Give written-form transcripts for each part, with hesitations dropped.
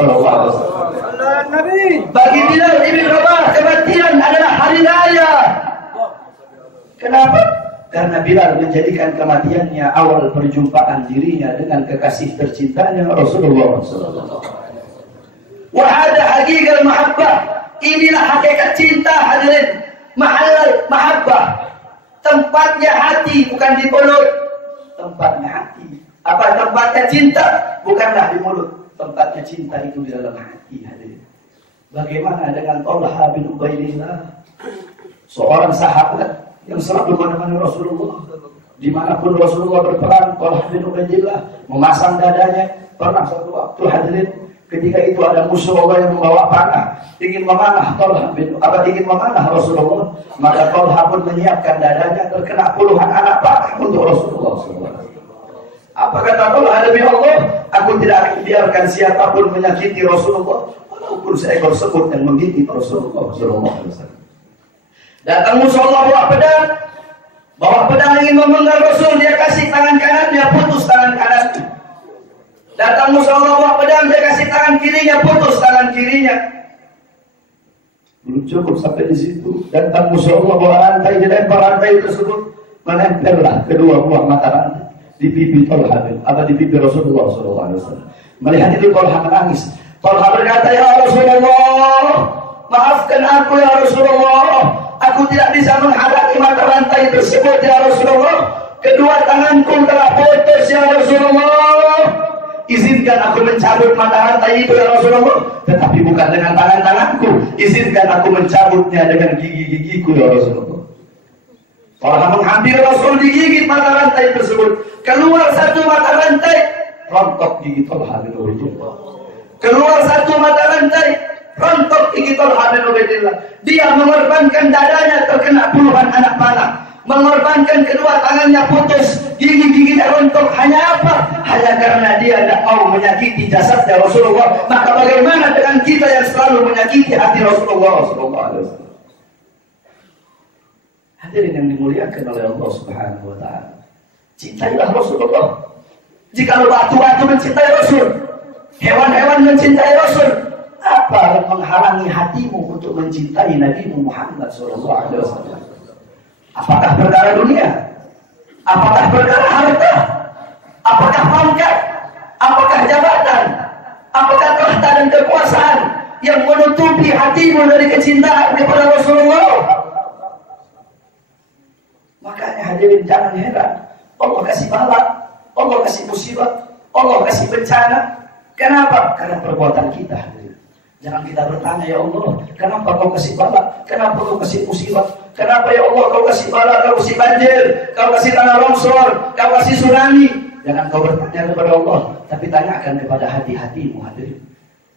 Sallallahu alaihi wasallam. Bagi Bilal ibn Rabah kematian adalah hari raya. Kenapa? Karena Bilal menjadikan kematiannya awal perjumpaan dirinya dengan kekasih tercintanya Rasulullah sallallahu alaihi wasallam. Wa hada haqiqal mahabbah. Inilah hakikat cinta hadirin. Mahal mahabbah. Tempatnya hati bukan di mulut. Tempatnya hati. Apa tempatnya cinta? Bukanlah di mulut. Tempatnya cinta itu di dalam hati hadirin. Bagaimana dengan Talha bin Ubaidillah, seorang sahabat yang selalu menemani Rasulullah dimanapun Rasulullah berperang. Talha bin Ubaidillah memasang dadanya. Pernah suatu waktu hadirin, ketika itu ada musuh Allah yang membawa panah ingin memanah ingin memanah Rasulullah, maka Talha pun menyiapkan dadanya, terkena puluhan anak panah untuk Rasulullah SAW. Apa kata Talha? Demi Allah, aku tidak akan biarkan siapapun menyakiti Rasulullah walaupun seekor semut yang menggigit Rasulullah SAW. Datang musuh Allah bawa pedang ingin memenggal Rasul, dia kasih tangan kanannya, putus tangan kanannya. Datang musuh Allah bawa pedang, dia kasih tangan kirinya, putus tangan kirinya. Belum cukup sampai di situ. Datang musuh Allah bawa rantai, dilempar rantai tersebut, menempellah kedua buah mata rantai di pipi Talha di pipi Rasulullah SAW. Melihat itu Talha menangis. Talha berkata, ya Rasulullah, maafkan aku ya Rasulullah, aku tidak bisa menghadapi mata rantai tersebut ya Rasulullah. Kedua tanganku telah putus ya Rasulullah. Izinkan aku mencabut mata rantai itu ya Rasulullah, tetapi bukan dengan tangan-tanganku. Izinkan aku mencabutnya dengan gigi-gigiku ya Rasulullah. Talha menghampiri Rasul, digigit mata rantai tersebut. Keluar satu mata rantai, rontok gigi Talha bin Ubaidillah. Keluar satu mata rantai, rontok gigi Talha bin Ubaidillah. Dia mengorbankan dadanya terkena puluhan anak panah, mengorbankan kedua tangannya putus, gigi-giginya rontok. Hanya apa? Hanya karena dia tidak mau menyakiti jasadnya Rasulullah. Maka bagaimana dengan kita yang selalu menyakiti hati Rasulullah SAW? Hadirin yang dimuliakan oleh Allah Subhanahu wa ta'ala, cintailah Rasulullah. Jika batu-batu mencintai Rasul, hewan-hewan mencintai Rasul, apa yang menghalangi hatimu untuk mencintai Nabi Muhammad SAW? Apakah perkara dunia? Apakah perkara harta? Apakah pangkat? Apakah jabatan? Apakah tahta dan kekuasaan yang menutupi hatimu dari kecintaan kepada Rasulullah? Makanya hadirin, jangan heran Allah kasih bala, Allah kasih musibah, Allah kasih bencana. Kenapa? Karena perbuatan kita. Jangan kita bertanya, ya Allah, kenapa kau kasih bala? Kenapa kau kasih musibah? Kenapa ya Allah kau kasih bala, kau kasih banjir, kau kasih tanah longsor, kau kasih tsunami? Jangan kau bertanya kepada Allah, tapi tanyakan kepada hati-hatimu hadirin.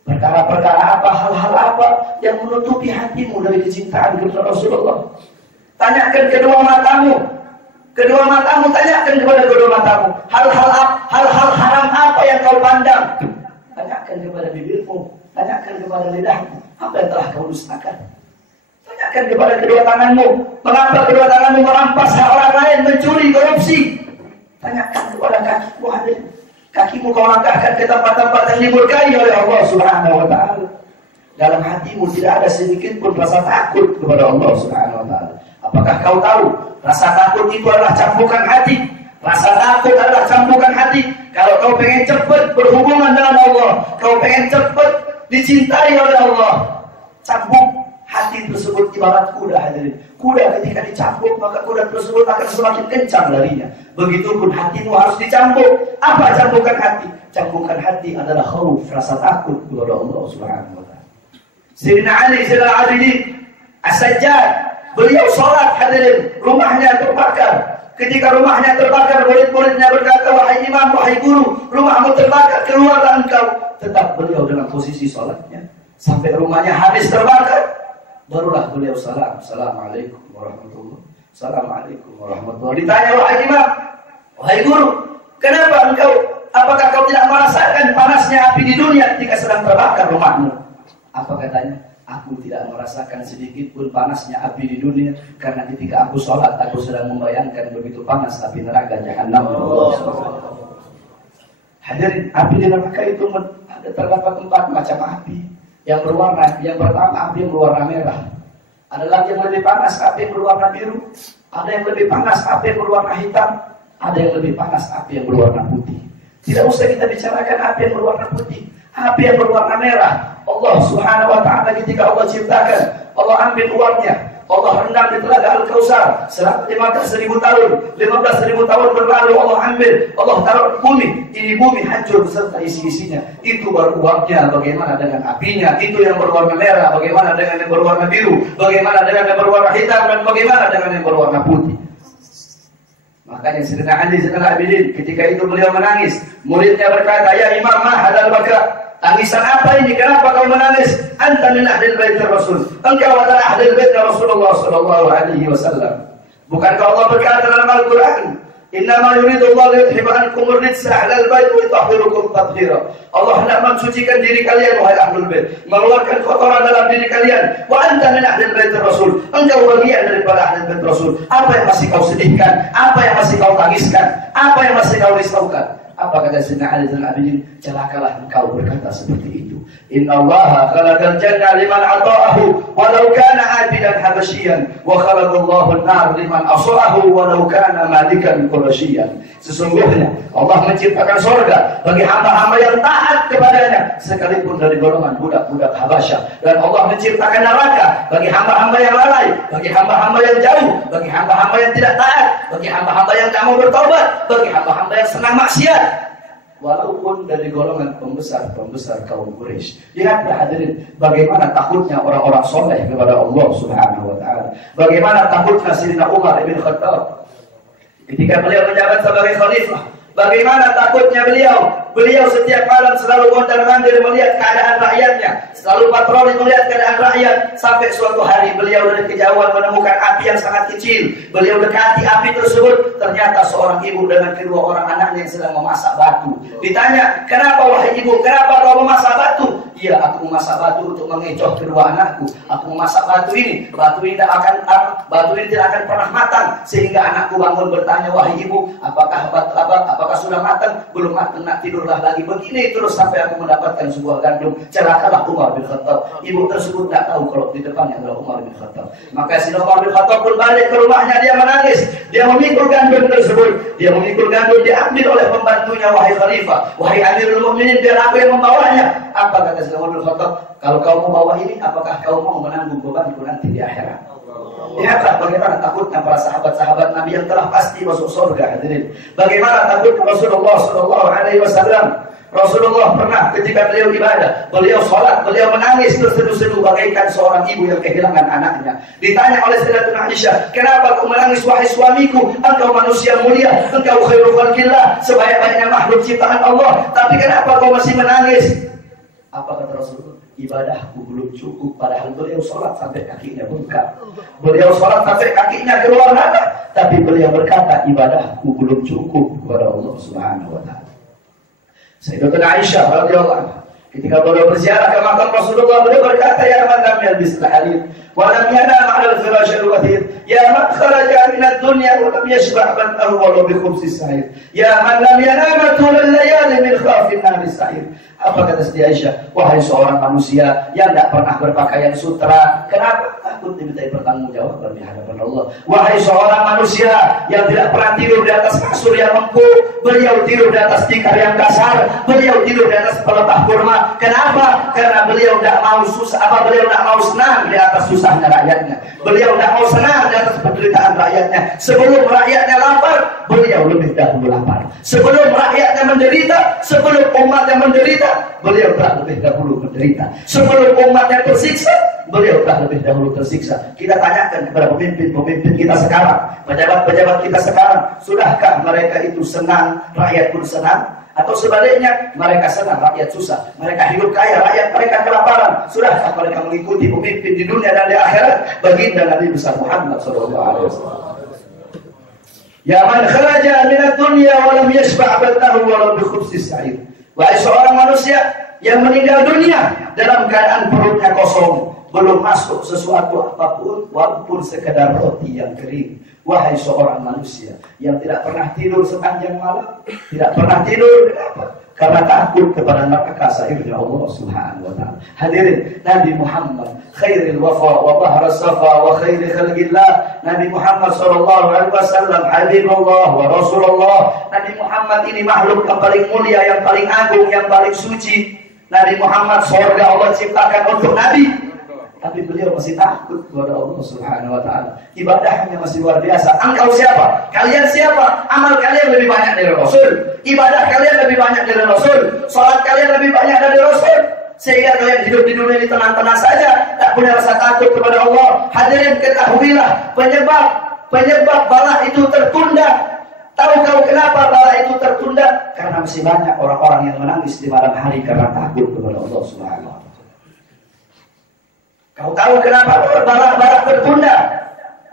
Perkara-perkara apa, hal-hal apa yang menutupi hatimu dari kecintaan kepada Rasulullah? Tanyakan kedua matamu. Kedua matamu, tanyakan kepada kedua matamu. Hal-hal haram apa yang kau pandang? Tanyakan kepada bibirmu. Tanyakan kepada lidahmu. Apa yang telah kau dustakan? Tanyakan kepada kedua tanganmu. Mengapa kedua tanganmu merampas hak orang lain, mencuri, korupsi? Tanyakan kepada kakimu hadir. Kakimu kau langkahkan ke tempat-tempat yang dimurkai oleh Allah Subhanahu wa ta'ala. Dalam hatimu tidak ada sedikit pun rasa takut kepada Allah Subhanahu wa ta'ala. Apakah kau tahu rasa takut itu adalah cambukan hati? Rasa takut adalah cambukan hati. Kalau kau pengen cepat berhubungan dengan Allah, kau pengen cepat dicintai oleh Allah, cambuk hati tersebut ibarat kuda hadirin. Kuda ketika dicambuk, maka kuda tersebut akan semakin kencang larinya. Begitupun hatimu harus dicambuk. Apa cambukan hati? Cambukan hati adalah khauf, rasa takut kepada Allah Subhanahu wa ta'ala. Sayyidina Ali Zainal Abidin As-Sajjad, beliau sholat hadirin, rumahnya terbakar. Ketika rumahnya terbakar, murid-muridnya berkata, wahai imam, wahai guru, rumahmu terbakar, keluarlah engkau. Tetap beliau dalam posisi sholatnya sampai rumahnya habis terbakar. Barulah beliau salam, assalamualaikum warahmatullahi wabarakatuh. Assalamualaikum warahmatullahi wabarakatuh. Ditanya, wahai imam, wahai guru, kenapa engkau, apakah kau tidak merasakan panasnya api di dunia ketika sedang terbakar rumahmu? Apa katanya? Aku tidak merasakan sedikit pun panasnya api di dunia, karena ketika aku sholat, aku sedang membayangkan begitu panas api neraka Jahannam. Hadirin, api di neraka itu ada terdapat 4 macam api yang berwarna. Yang pertama api yang berwarna merah. Ada lagi yang lebih panas, api yang berwarna biru. Ada yang lebih panas, api yang berwarna hitam. Ada yang lebih panas, api yang berwarna putih. Tidak usah kita bicarakan api yang berwarna putih, api yang berwarna merah. Allah Subhanahu wa ta'ala ketika Allah ciptakan, Allah ambil uapnya, Allah rendam di telaga Al-Kautsar 15.000 tahun. 15.000 tahun berlalu Allah ambil, Allah taruh di bumi. Ini bumi hancur beserta isi-isinya. Itu baru uapnya. Bagaimana dengan apinya? Itu yang berwarna merah. Bagaimana dengan yang berwarna biru? Bagaimana dengan yang berwarna hitam? Dan bagaimana dengan yang berwarna putih? Makanya Sayyidina Ali Zainal Abidin ketika itu beliau menangis. Muridnya berkata, "Ya Imam, ma hadal baka?" Tangisan apa ini? Kenapa kau menangis? Anta min ahlil bait Rasul. Engkau adalah ahlil bait Rasulullah sallallahu alaihi wasallam. Bukankah Allah berkata dalam Al-Qur'an, "Innama yuridu Allah liyudhhiba ankum ar-rijsa ahlal bait wa yutahhirukum tathhira." Allah hendak mensucikan diri kalian wahai ahlul bait, mengeluarkan kotoran dalam diri kalian. Wa anta min ahlil bait Rasul. Engkau bagian daripada ahlul bait Rasul. Apa yang masih kau sedihkan? Apa yang masih kau tangiskan? Apa yang masih kau risaukan? Apa kata Sayyidina Ali Zainal Abidin? Celakalah engkau berkata seperti itu. Inna Allah khalaqal jannah liman ata'ahu walau kana 'abidan habasyian wa khalaqallahu an-nar liman asa'ahu walau kana malikan qurasyian. Sesungguhnya Allah menciptakan surga bagi hamba-hamba yang taat kepadanya sekalipun dari golongan budak-budak Habasyah, dan Allah menciptakan neraka bagi hamba-hamba yang lalai, bagi hamba-hamba yang jauh, bagi hamba-hamba yang tidak taat, bagi hamba-hamba yang tak mau bertobat, bagi hamba-hamba yang senang maksiat, walaupun dari golongan pembesar kaum Quraisy. Lihatlah hadirin, bagaimana takutnya orang-orang soleh kepada Allah Subhanahu wa ta'ala. Bagaimana takutnya Sayyidina Umar bin Khattab ketika beliau menjabat sebagai khalifah. Bagaimana takutnya beliau. Beliau setiap malam selalu mondar-mandir melihat keadaan rakyatnya, selalu patroli melihat keadaan rakyat. Sampai suatu hari beliau dari kejauhan menemukan api yang sangat kecil. Beliau dekati api tersebut, ternyata seorang ibu dengan kedua orang anaknya yang sedang memasak batu. Ditanya, "Kenapa wahai ibu, kenapa kau memasak batu?" "Iya, aku memasak batu untuk mengecoh kedua anakku. Aku memasak batu ini tidak akan pernah matang, sehingga anakku bangun bertanya, 'Wahai ibu, apakah sudah matang?' 'Belum matang, nak tidur lagi.' Begini terus sampai aku mendapatkan sebuah gandum. Celakalah Umar bin Khattab. Ibu tersebut tidak tahu kalau di depannya adalah Umar bin Khattab. Maka Sayyidina Umar bin Khattab pun balik ke rumahnya. Dia menangis. Dia memikul gandum tersebut. Dia memikul gandum diambil oleh pembantunya. "Wahai Khalifah, wahai Amirul Mukminin, biar aku yang membawanya." Apa kata Sayyidina Umar bin Khattab? "Kalau kau mau bawa ini, apakah kau mau menanggung bebanku nanti di akhirat?" Lihatlah bagaimana takutnya para sahabat-sahabat Nabi yang telah pasti masuk surga. Hadirin, bagaimana takut Rasulullah sallallahu alaihi wasallam. Rasulullah pernah ketika beliau ibadah, beliau sholat, beliau menangis terseduh-seduh bagaikan seorang ibu yang kehilangan anaknya. Ditanya oleh Sayyidatuna Aisyah, "Kenapa kau menangis wahai suamiku? Engkau manusia mulia, engkau khairul khalqillah, sebaik-baiknya makhluk ciptaan Allah, tapi kenapa kau masih menangis?" Apa kata Rasulullah? "Ibadahku belum cukup." Padahal beliau sholat sampai kakinya bengkak. Beliau sholat sampai kakinya keluar darah. Tapi beliau berkata, "Ibadahku belum cukup kepada Allah Subhanahu wa ta'ala." Sayyidatuna Aisyah radhiyallahu anha ketika beliau berziarah ke makam Rasulullah, beliau berkata, "Ya man lam yalbis al-harir wa lam yanam 'ala al-firash al-wathir, ya man kharaja min ad-dunya wa lam yashba' batnahu wa bi khubsi as-sa'ir, ya man lam yanam tul al-layali min khafin nar as-sa'ir." Apa kata Siti Aisyah? "Wahai seorang manusia yang tidak pernah berpakaian sutra, kenapa takut dimintai pertanggungjawaban di hadapan Allah? Wahai seorang manusia yang tidak pernah tidur di atas kasur yang empuk, beliau tidur di atas tikar yang kasar, beliau tidur di atas pelepah kurma. Kenapa? Karena beliau tidak mau beliau tidak mau senang di atas susahnya rakyatnya. Beliau tidak mau senang di atas penderitaan rakyatnya. Sebelum rakyatnya lapar, beliau lebih dahulu lapar. Sebelum rakyatnya menderita, sebelum umatnya menderita, beliau telah lebih dahulu menderita. Sebelum umatnya tersiksa, beliau telah lebih dahulu tersiksa. Kita tanyakan kepada pemimpin kita sekarang, pejabat-pejabat kita sekarang, sudahkah mereka itu senang, rakyat pun senang? Atau sebaliknya, mereka senang, rakyat susah. Mereka hidup kaya, rakyat mereka kelaparan. Sudahkah mereka mengikuti pemimpin di dunia dan di akhirat? Baginda Nabi besar Muhammad SAW. "Ya man kharaja min ad-dunya wa lam yashba' batnahu wa lam bi khubsi as-sa'ir." Wahai seorang manusia yang meninggal dunia dalam keadaan perutnya kosong, belum masuk sesuatu apapun walaupun sekedar roti yang kering. Wahai seorang manusia yang tidak pernah tidur sepanjang malam, tidak pernah tidur, kenapa? karena takut kepada neraka sahirnya Allah Subhanahu wa taala. Hadirin, Nabi Muhammad khairul wafa wa bahra safa wa khairi khalqillah. Nabi Muhammad sallallahu alaihi wasallam habibullah wa rasulullah. Nabi Muhammad ini makhluk yang paling mulia, yang paling agung, yang paling suci. Nabi Muhammad surga Allah ciptakan untuk Nabi. Tapi beliau masih takut kepada Allah Subhanahu wa taala. Ibadahnya masih luar biasa. Engkau siapa? Kalian siapa? Amal kalian lebih banyak dari Rasul. Ibadah kalian lebih banyak dari Rasul. Salat kalian lebih banyak dari Rasul. Sehingga kalian hidup di dunia ini tenang-tenang saja, tak punya rasa takut kepada Allah. Hadirin, ketahuilah penyebab bala itu tertunda. Tahu kau kenapa bala itu tertunda? Karena masih banyak orang-orang yang menangis di malam hari karena takut kepada Allah Subhanahu wa taala. Kau tahu kenapa bala tertunda?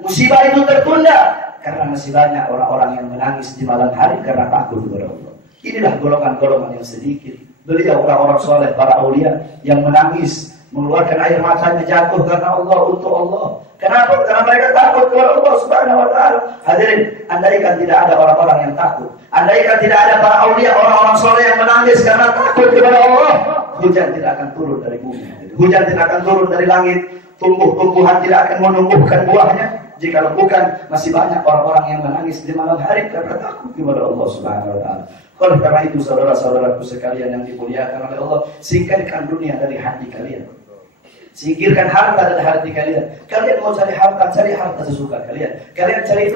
Musibah itu tertunda karena masih banyak orang-orang yang menangis di malam hari karena takut kepada Allah. Inilah golongan-golongan yang sedikit. Beliau orang-orang soleh, para aulia yang menangis, mengeluarkan air matanya jatuh karena Allah, untuk Allah. Kenapa? Karena mereka takut kepada Allah Subhanahu wa taala. Hadirin, andaikan tidak ada orang-orang yang takut, andaikan tidak ada para aulia, orang-orang soleh yang menangis karena takut kepada Allah, hujan tidak akan turun dari bumi. Hujan tidak akan turun dari langit, tumbuh-tumbuhan tidak akan menumbuhkan buahnya. Jika bukan, masih banyak orang-orang yang menangis di malam hari karena takut kepada Allah Subhanahu wa taala. Oleh karena itu, saudara-saudaraku sekalian yang dimuliakan oleh Allah, singkirkan dunia dari hati kalian. Singkirkan harta dari hati kalian. Kalian mau cari harta sesuka kalian. Kalian cari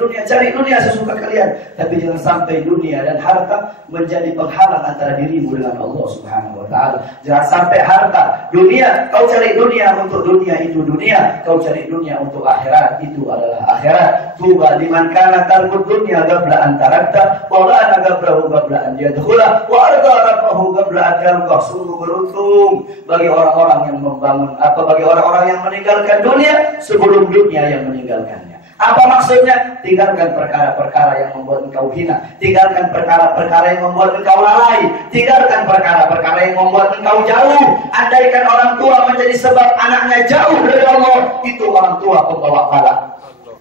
dunia sesuka kalian. Tapi jangan sampai dunia dan harta menjadi penghalang antara dirimu dengan Allah Subhanahu wa taala. Jangan sampai harta, dunia, kau cari dunia untuk dunia itu dunia, kau cari dunia untuk akhirat itu adalah akhirat. Tuba liman kana tarkud dunya qabla an tarakta wa la qablahu qabla an yadkhula wa arda rabbahu qabla an yalqa. Sungguh beruntung bagi orang-orang yang membangun bagi orang-orang yang meninggalkan dunia sebelum dunia yang meninggalkannya. Apa maksudnya? Tinggalkan perkara-perkara yang membuat engkau hina. Tinggalkan perkara-perkara yang membuat engkau lalai. Tinggalkan perkara-perkara yang membuat engkau jauh. Andaikan orang tua menjadi sebab anaknya jauh dari Allah, itu orang tua pembawa bala.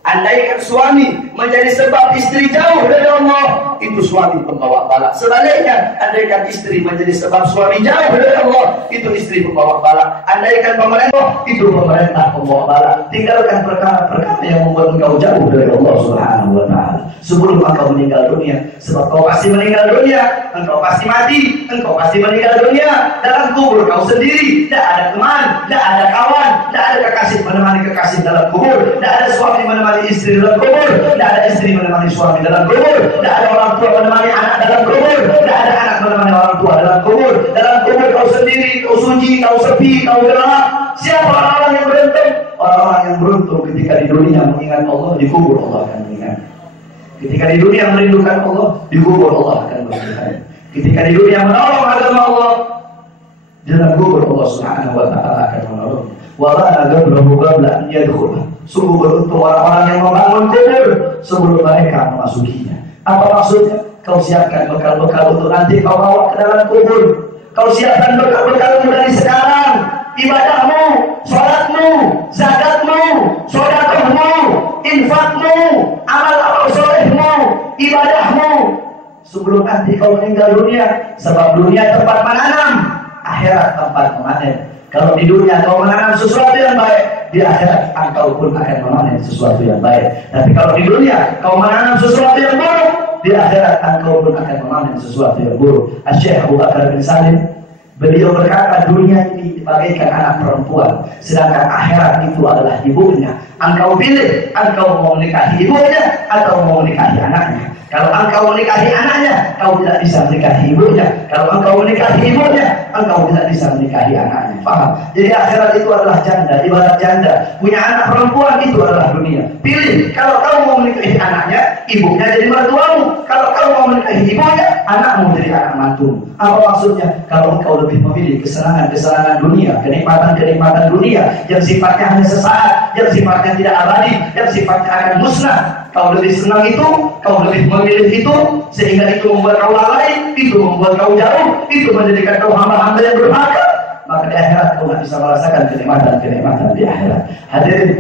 Andaikan suami menjadi sebab istri jauh dari Allah, itu suami pembawa bala. Sebaliknya, andaikan istri menjadi sebab suami jauh dari Allah, itu istri pembawa bala. Andaikan pemerintah, itu pemerintah pembawa bala. Tinggalkan perkara-perkara yang membuat engkau jauh dari Allah Subhanahu wa taala sebelum engkau meninggal dunia. Sebab kau pasti meninggal dunia, engkau pasti mati, engkau pasti meninggal dunia. Dalam kubur kau sendiri, tidak ada teman, tidak ada kawan, tidak ada kekasih menemani kekasih dalam kubur, tidak ada suami menemani istri dalam kubur, tidak ada istri menemani suami dalam kubur, tidak ada orang tua menemani anak dalam kubur, tidak ada anak menemani orang tua dalam kubur. Dalam kubur kau sendiri, kau suci, kau sepi, kau gelap. Siapa orang-orang yang beruntung? Orang-orang yang beruntung ketika di dunia mengingat Allah, di kubur Allah akan mengingat. Ketika di dunia merindukan Allah, di kubur Allah akan mengingat. Ketika di dunia menolong agama Allah, dalam kubur Allah Subhanahu wa taala akan menolong. Wala nagablahu qabla an yadkhula. Sungguh beruntung orang-orang yang membangun kubur sebelum mereka memasukinya. Apa maksudnya? Kau siapkan bekal-bekal untuk nanti kau bawa ke dalam kubur. Kau siapkan bekal-bekalmu dari sekarang. Ibadahmu, sholatmu, zakatmu, sedekahmu, infakmu, amal-amal solehmu, ibadahmu. Sebelum nanti kau meninggal dunia. Sebab dunia tempat menanam, akhirat tempat memanen. Kalau di dunia kau menanam sesuatu yang baik, di akhirat engkau pun akan memanen sesuatu yang baik. Tapi kalau di dunia kau menanam sesuatu yang buruk, di akhirat engkau pun akan memanen sesuatu yang buruk. Syekh Abu Bakar bin Salim, beliau berkata, dunia ini bagaikan anak perempuan, sedangkan akhirat itu adalah ibunya. Engkau pilih, engkau mau menikahi ibunya atau mau menikahi anaknya. Kalau engkau menikahi anaknya, kau tidak bisa menikahi ibunya. Kalau engkau menikahi ibunya, engkau tidak bisa menikahi anaknya. Paham? Jadi akhirat itu adalah janda, ibarat janda. Punya anak perempuan itu adalah dunia. Pilih, kalau kau mau menikahi anaknya, ibunya jadi mertuamu. Kalau kau mau menikahi ibunya, anakmu jadi anak mantumu. Apa maksudnya? Kalau engkau lebih memilih kesenangan-kesenangan dunia, kenikmatan-kenikmatan dunia yang sifatnya hanya sesaat, yang sifatnya tidak abadi, yang sifatnya akan musnah, kau lebih senang itu, kau lebih memilih itu, sehingga itu membuat kau lalai, itu membuat kau jauh, itu menjadikan kau hamba-hamba yang berharga, maka di akhirat kau tidak bisa merasakan kenikmatan-kenikmatan di akhirat. Hadirin,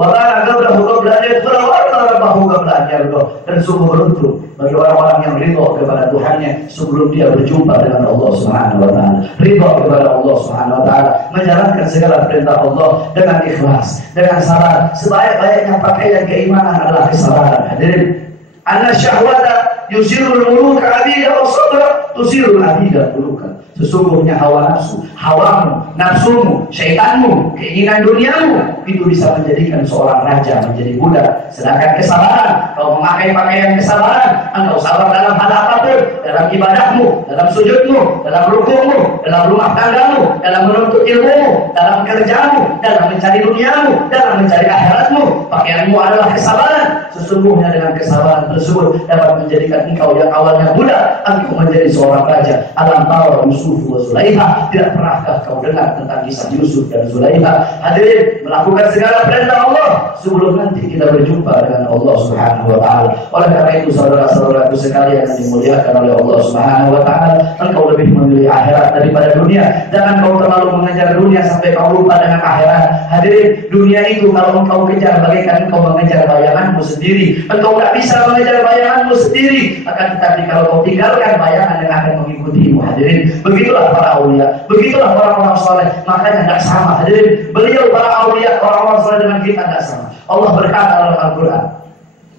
Wala qablahu qabla an yadkhula wa rabbahu qabla an yardah. Dan sungguh beruntung bagi orang-orang yang ridho kepada Tuhannya sebelum dia berjumpa dengan Allah Subhanahu wa taala. Ridho kepada Allah Subhanahu wa taala, menjalankan segala perintah Allah dengan ikhlas, dengan sabar. Sebaik-baiknya pakaian keimanan adalah kesabaran. Hadirin, anna syahwata yusirul muluka abida wa sabra tusirul abida muluka. Sesungguhnya hawa nafsu, hawamu, nafsumu, syaitanmu, keinginan duniamu itu bisa menjadikan seorang raja menjadi budak. Sedangkan kesabaran, kau memakai pakaian kesabaran, engkau sabar dalam hal apapun, dalam ibadahmu, dalam sujudmu, dalam rukumu, dalam rumah tanggamu, dalam menuntut ilmumu, dalam kerjamu, dalam mencari duniamu, dalam mencari akhiratmu. Pakaianmu adalah kesabaran. Sesungguhnya dengan kesabaran tersebut dapat menjadikan engkau yang awalnya budak, engkau menjadi seorang raja. Alam tara Yusuf wa Zulaikha, tidak pernahkah kau dengar tentang kisah Yusuf dan Zulaikha? Hadirin, melakukan segala perintah Allah sebelum nanti kita berjumpa dengan Allah Subhanahu wa taala. Oleh karena itu saudara-saudaraku sekalian yang dimuliakan oleh Allah Subhanahu wa taala, engkau lebih memilih akhirat daripada dunia. Jangan kau terlalu mengejar dunia sampai kau lupa dengan akhirat. Hadirin, dunia itu kalau engkau kejar bagaikan engkau mengejar bayanganmu sendiri. Engkau tak bisa mengejar bayanganmu sendiri, akan tetapi kalau kau tinggalkan bayangan yang akan mengikutimu. Hadirin, begitulah para aulia, begitulah orang-orang soleh. Makanya tidak sama. Hadirin, beliau para aulia, orang-orang soleh dengan kita tidak sama. Allah berkata dalam Al-Quran,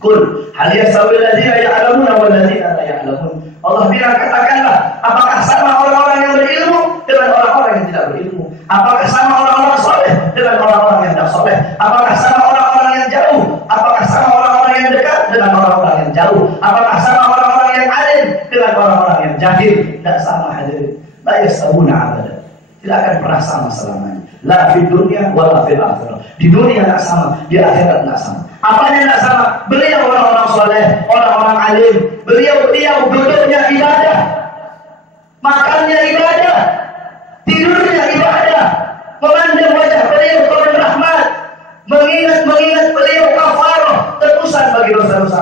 Qul hal yastawi alladziina ya'lamuuna wal ladziina laa ya'lamuun. Allah bilang, katakanlah, apakah sama orang-orang yang berilmu dengan orang-orang yang tidak berilmu? Apakah sama orang-orang soleh dengan orang-orang yang tidak soleh? Apakah sama orang-orang yang jauh? Apakah sama orang-orang yang dekat dengan orang-orang yang jauh? Apakah sama orang-orang yang alim dengan orang-orang yang jahil? Tidak sama. Hadirin, la yastawuna abadan, tidak akan pernah sama selamanya. La fid dunya wa la fil akhirah. Di dunia tidak sama, di akhirat tidak sama. Apanya tidak sama? Beliau orang-orang soleh, orang-orang alim. Beliau duduknya ibadah, makannya ibadah, tidurnya ibadah, memandang wajah beliau penuh rahmat, mengingat beliau kafarah, tebusan bagi dosa-dosa.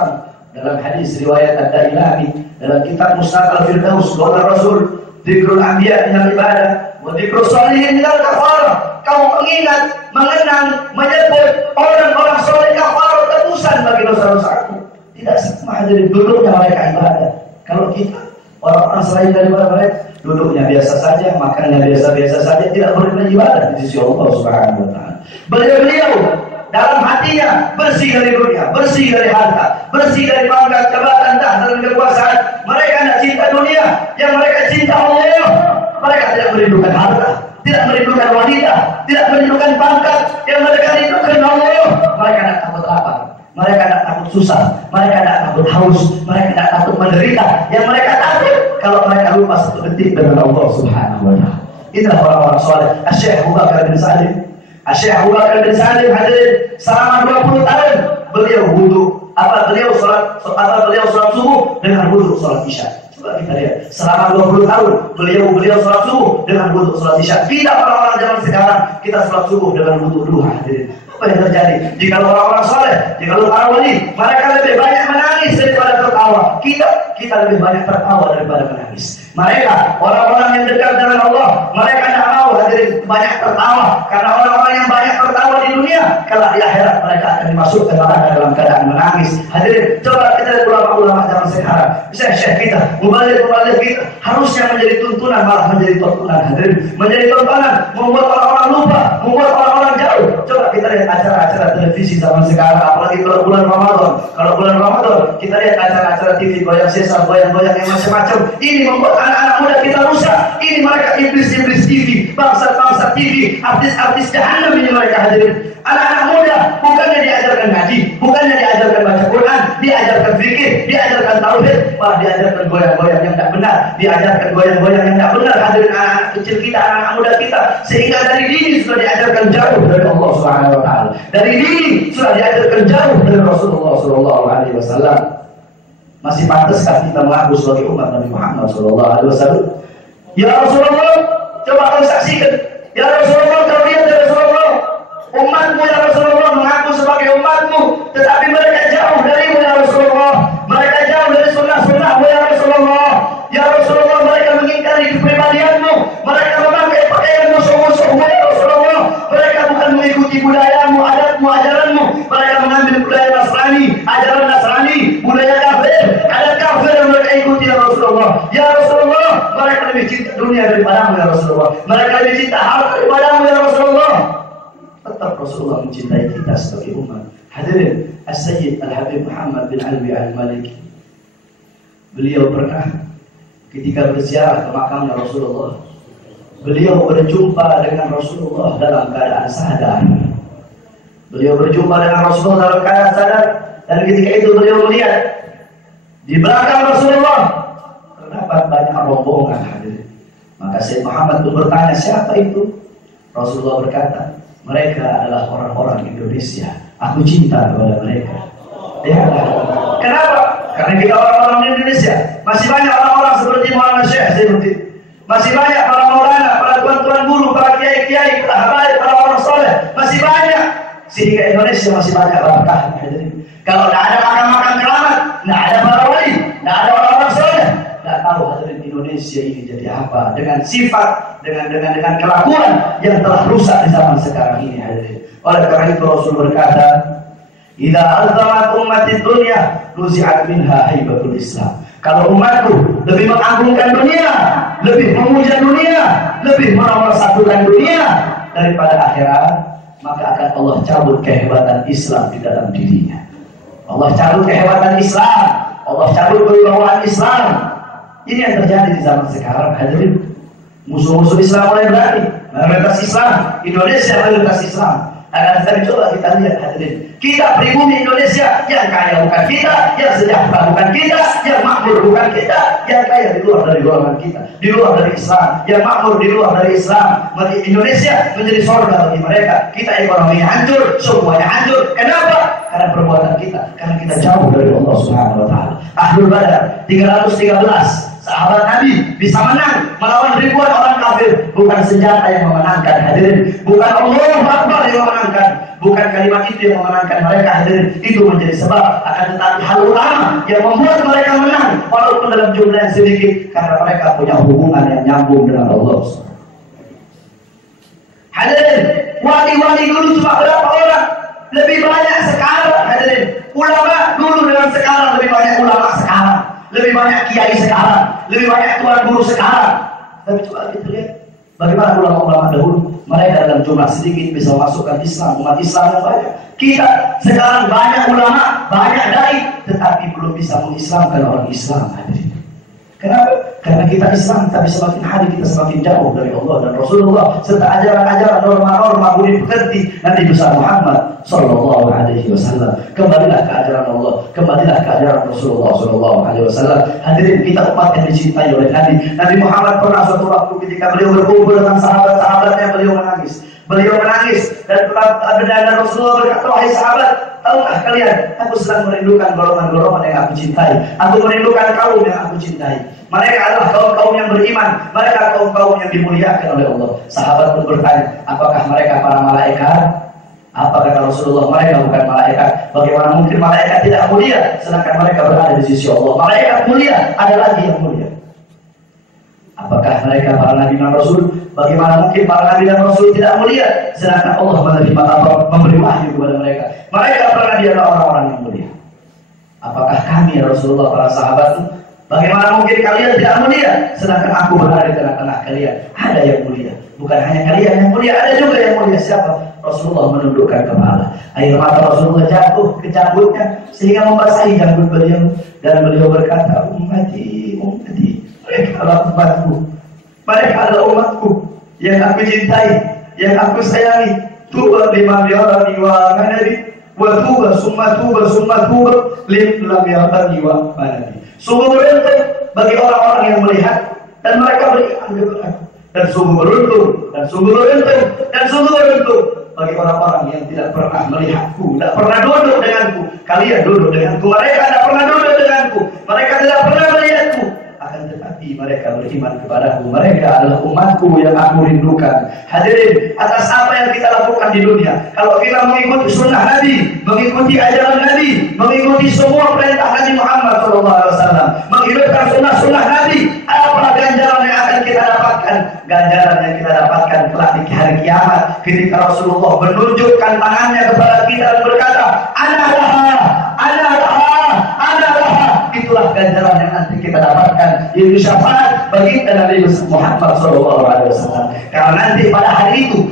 Dalam hadis riwayat Ad-Dailami dalam kitab Musnad Al-Firdaus, qala Rasul, dzikrul anbiya minal ibadah wa dzikrus shalihin minal kafarah. Kau mengingat, mengenang, menyebut orang-orang soleh kafarah, tebusan bagi dosa-dosaku. Tidak sama dari duduknya mereka ibadah. Kalau kita orang-orang selain daripada mereka, duduknya biasa saja, makannya biasa-biasa saja, tidak boleh beribadah di sisi Allah Subhanahu wa taala. Beliau dalam hatinya bersih dari dunia, bersih dari harta, bersih dari pangkat, jabatan, tahta dan kekuasaan. Mereka tidak cinta dunia, yang mereka cinta Allah. Mereka tidak merindukan harta, tidak merindukan wanita, tidak merindukan pangkat, yang mereka rindukan Allah. Mereka tidak takut lapar, mereka tidak takut susah, mereka tidak takut haus, mereka tidak takut menderita. Yang mereka takut kalau mereka lupa satu detik dengan Allah Subhanahu wa taala. Inilah orang-orang soleh. Syekh Abu Bakar bin Salim, Syekh Abu Bakar bin Salim, hadirin, selama 20 tahun beliau wudu, beliau sholat subuh dengan wudu sholat isya. Coba kita lihat, selama 20 tahun beliau sholat subuh dengan wudu sholat isya. Kita orang-orang zaman sekarang, kita sholat subuh dengan wudu duha. Hadirin, apa yang terjadi? Jika orang-orang soleh, jika para wali, mereka lebih banyak menangis daripada tertawa. Kita lebih banyak tertawa daripada menangis. Mereka, orang-orang yang dekat dengan Allah, mereka tidak mau hadirin banyak tertawa, karena orang-orang yang banyak tertawa di dunia, kalau di akhirat mereka akan dimasukkan neraka dalam keadaan menangis. Hadirin, coba kita lihat ulama-ulama zaman sekarang, syekh kita, mubalik kita, harusnya menjadi tuntunan, malah menjadi tontonan. Hadirin, menjadi tontonan, membuat orang-orang lupa, membuat orang-orang jauh. Coba kita lihat acara-acara televisi zaman sekarang, apalagi kalau bulan Ramadan. Kalau bulan Ramadan, kita lihat acara-acara TV, goyang sesar, goyang-goyang yang macam-macam. Ini membuat anak-anak muda kita rusak. Ini mereka iblis-iblis TV, bangsa-bangsa TV, artis-artis jahanam ini mereka. Hadirin, anak-anak muda bukannya diajarkan ngaji, bukannya diajarkan baca Quran, diajarkan fikih, diajarkan tauhid, malah diajarkan goyang-goyang yang tidak benar, diajarkan goyang-goyang yang tidak benar. Hadirin, anak-anak kecil kita, anak-anak muda kita, sehingga dari dini sudah diajarkan jauh dari Allah Subhanahu wa taala. Dari dini sudah diajarkan jauh dari Rasulullah sallallahu alaihi wasallam. Masih pantaskah kita mengaku sebagai umat Nabi Muhammad sallallahu alaihi wasallam? Ya Rasulullah, coba kau saksikan. Ya Rasulullah, kau lihat ya Rasulullah, umatmu ya Rasulullah mengaku sebagai umatmu, tetapi mereka jauh darimu ya Rasulullah. Mereka jauh dari sunnah-sunnahmu ya Rasulullah. Ya Rasulullah, mereka mengingkari kepribadianmu, mereka memakai pakaian musuh-musuhmu ya Rasulullah. Mereka bukan mengikuti budayamu, adatmu, ajaranmu, daripadamu ya Rasulullah. Mereka lebih cinta harta daripadamu ya Rasulullah. Tetap Rasulullah mencintai kita sebagai umat. Hadirin, As-Sayyid Al-Habib Muhammad bin Alwi Al-Maliki, beliau pernah ketika berziarah ke makamnya Rasulullah, beliau berjumpa dengan Rasulullah dalam keadaan sadar. Beliau berjumpa dengan Rasulullah dalam keadaan sadar, dan ketika itu beliau melihat di belakang Rasulullah terdapat banyak rombongan hadirin. Maka Sayyid Muhammad pun bertanya, siapa itu? Rasulullah berkata, mereka adalah orang-orang Indonesia. Aku cinta kepada mereka. Ya. Kenapa? Karena kita orang-orang Indonesia. Masih banyak orang-orang seperti Maulana Syekh Zainuddin. Masih banyak para maulana, para tuan-tuan guru, para kiai-kiai, para habaib, para orang soleh. Masih banyak. Sehingga Indonesia masih banyak barakah. Kalau tidak ada makam-makam keramat, tidak ada para wali, tidak ada orang-orang soleh, tidak tahu hadirin Indonesia ini jadi apa dengan sifat, dengan kelakuan yang telah rusak di zaman sekarang ini hadirin. Oleh karena itu Rasul berkata, "Idza alzamat ummati dunya, nuzi'at minha haibatul Islam." Kalau umatku lebih mengagungkan dunia, lebih memuja dunia, lebih menomorsatukan dunia daripada akhirat, maka akan Allah cabut kehebatan Islam di dalam dirinya. Allah cabut kehebatan Islam, Allah cabut kewibawaan Islam. Ini yang terjadi di zaman sekarang hadirin. Musuh-musuh Islam mulai berani, mayoritas Islam, Indonesia mayoritas Islam. Akan tetapi coba kita lihat hadirin, kita pribumi Indonesia, yang kaya bukan kita, yang sejahtera bukan kita, yang makmur bukan kita, yang kaya di luar dari golongan kita, di luar dari Islam, yang makmur di luar dari Islam. Bagi Indonesia menjadi surga bagi mereka. Kita ekonominya hancur, semuanya hancur. Kenapa? Karena perbuatan kita, karena kita jauh dari Allah Subhanahu Wa Taala. Ahlul Badar 313 sahabat Nabi bisa menang melawan ribuan orang kafir. Bukan senjata yang memenangkan hadirin, bukan Allahu Akbar yang memenangkan, bukan kalimat itu yang memenangkan mereka hadirin. Itu menjadi sebab, akan tetapi hal utama yang membuat mereka menang walaupun dalam jumlah yang sedikit, karena mereka punya hubungan yang nyambung dengan Allah. Hadirin, wali-wali dulu cuma berapa orang? Lebih banyak sekarang hadirin. Ulama dulu dengan sekarang lebih banyak ulama sekarang, lebih banyak kiai sekarang, lebih banyak tuan guru sekarang. Tapi coba kita lihat bagaimana ulama-ulama dahulu. Mereka dalam jumlah sedikit bisa memasukkan Islam, umat Islam yang banyak. Kita sekarang banyak ulama, banyak dai, tetapi belum bisa mengislamkan orang Islam hadirin. Kenapa? Karena kita Islam, tapi semakin hari kita semakin jauh dari Allah dan Rasulullah serta ajaran-ajaran norma-norma budi pekerti Nabi besar Muhammad Sallallahu Alaihi Wasallam. Kembalilah ke ajaran Allah, kembalilah ke ajaran Rasulullah Sallallahu Alaihi Wasallam. Hadirin, kita umat yang dicintai oleh Nabi. Nabi Muhammad pernah suatu waktu ketika beliau berkumpul dengan sahabat-sahabatnya, beliau menangis. Beliau menangis dan Rasulullah berkata, wahai sahabat, tahukah kalian, aku sedang merindukan golongan-golongan yang aku cintai. Aku merindukan kaum yang aku cintai. Mereka adalah kaum-kaum yang beriman. Mereka kaum-kaum yang dimuliakan oleh Allah. Sahabat pun bertanya, apakah mereka para malaikat? Apa kata Rasulullah? Mereka bukan malaikat. Bagaimana mungkin malaikat tidak mulia sedangkan mereka berada di sisi Allah? Malaikat mulia, ada lagi yang mulia. Apakah mereka para nabi dan rasul? Bagaimana mungkin para nabi dan rasul tidak mulia sedangkan Allah menerima atau memberi wahyu kepada mereka? Mereka para nabi adalah orang-orang yang mulia. Apakah kami ya Rasulullah, para sahabat? Bagaimana mungkin kalian tidak mulia sedangkan aku berada di tengah-tengah kalian? Ada yang mulia. Bukan hanya kalian yang mulia, ada juga yang mulia. Siapa? Rasulullah menundukkan kepala. Air mata Rasulullah jatuh ke janggutnya sehingga membasahi janggut beliau, dan beliau berkata, ummati, ummati. Mereka adalah umatku, mereka adalah umatku yang aku cintai, yang aku sayangi. Tuba liman yarani wa manadi, wa tuba summa tuba lam yarani wa manadi. Sungguh beruntung bagi orang-orang yang melihat dan mereka beriman kepada aku, dan sungguh beruntung bagi orang-orang yang tidak pernah melihatku, tidak pernah duduk denganku. Kalian duduk denganku, mereka tidak pernah duduk denganku, mereka tidak pernah melihatku. Akan tetapi mereka beriman kepadaku. Mereka adalah umatku yang aku rindukan. Hadirin, atas apa yang kita lakukan di dunia, kalau kita mengikuti sunnah Nabi, mengikuti ajaran Nabi, mengikuti semua perintah Nabi Muhammad SAW, menghidupkan sunnah-sunnah Nabi, apa ganjaran yang akan kita dapatkan? Ganjaran yang kita dapatkan kelak di hari kiamat, ketika Rasulullah menunjukkan tangannya kepada kita dan berkata, ana laha. Itulah ganjaran yang nanti kita dapatkan, yaitu syafaat baginda Nabi Muhammad SAW. Karena nanti pada hari itu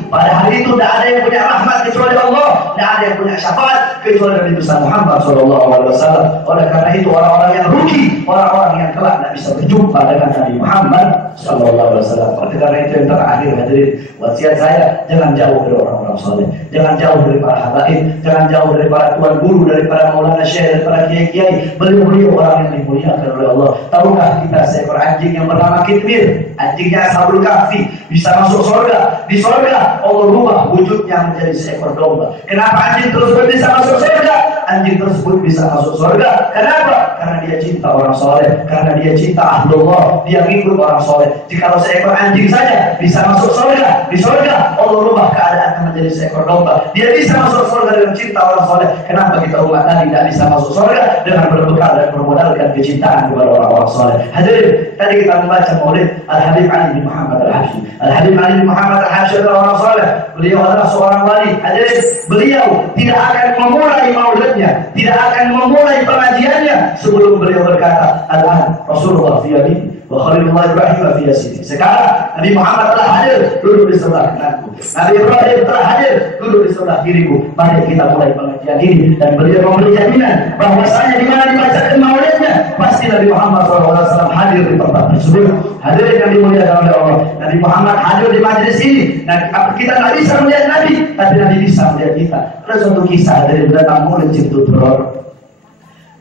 tidak ada yang punya rahmat kecuali Allah, tidak ada yang punya syafaat kecuali Nabi Muhammad SAW. Oleh karena itu orang-orang yang rugi, orang-orang yang kelak tidak bisa berjumpa dengan Nabi Muhammad SAW. Oleh karena itu yang terakhir hadirin, wasiat saya, jangan jauh dari orang-orang soleh, jangan jauh dari para habaib, jangan jauh dari para tuan guru, dari para maulana syekh, dari para kiai-kiai. Beliau-beliau orang yang dimuliakan oleh Allah. Tahukah kita seekor anjing yang bernama Kitmir, anjingnya Ashabul Kahfi, bisa masuk surga? Di surga Allah rubah wujudnya menjadi seekor domba. Kenapa anjing tersebut bisa masuk surga? Anjing tersebut bisa masuk surga. Kenapa? Karena dia cinta orang soleh, karena dia cinta ahlullah, dia ngikut orang soleh. Jikalau seekor anjing saja bisa masuk surga, di surga Allah rubah keadaan menjadi seekor domba. Dia bisa masuk surga dengan cinta orang soleh. Kenapa kita umat Nabi tidak bisa masuk surga dengan berbekal dan bermodalkan kecintaan kepada orang-orang soleh? Hadirin, tadi kita membaca maulid Al-Habib Ali bin Muhammad Al-Habsyi. Al-Habib Ali bin Muhammad Al-Habsyi adalah orang soleh. Beliau adalah seorang wali. Hadirin, beliau tidak akan memulai maulidnya, tidak akan memulai pengajiannya sebelum beliau berkata, Al-an Rasulullah fi yamini wa Khalilullah Ibrahim fi yasini. Sekarang Nabi Muhammad telah hadir, duduk di sebelah kananku. Nabi Ibrahim telah hadir, duduk di sebelah kiriku. Mari kita mulai pengajian ini. Dan beliau memberi jaminan bahwasanya di mana dibacakan maulidnya pasti Nabi Muhammad SAW hadir di tempat tersebut. Hadirin yang dimuliakan oleh Allah, Nabi Muhammad hadir di majelis ini. Nah, kita tidak bisa melihat Nabi, tapi Nabi bisa melihat kita. Ada suatu kisah dari datang maulid Ciptutror.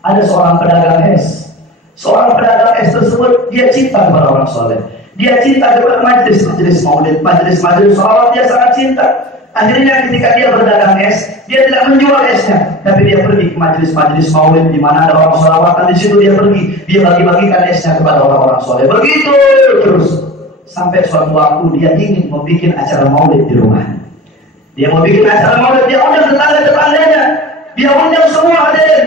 Ada seorang pedagang es. Seorang pedagang es tersebut, dia cinta kepada orang soleh. Dia cinta kepada majelis maulid, majelis sholawat, dia sangat cinta. Akhirnya ketika dia berdagang es, dia tidak menjual esnya, tapi dia pergi ke majelis maulid di mana ada orang sholawatan. Di situ dia pergi, dia bagi-bagikan esnya kepada orang-orang soleh. Begitu terus sampai suatu waktu dia ingin membuat acara maulid di rumahnya. Dia mau bikin acara maulid, dia undang tetangga-tetangganya, dia undang semua hadir.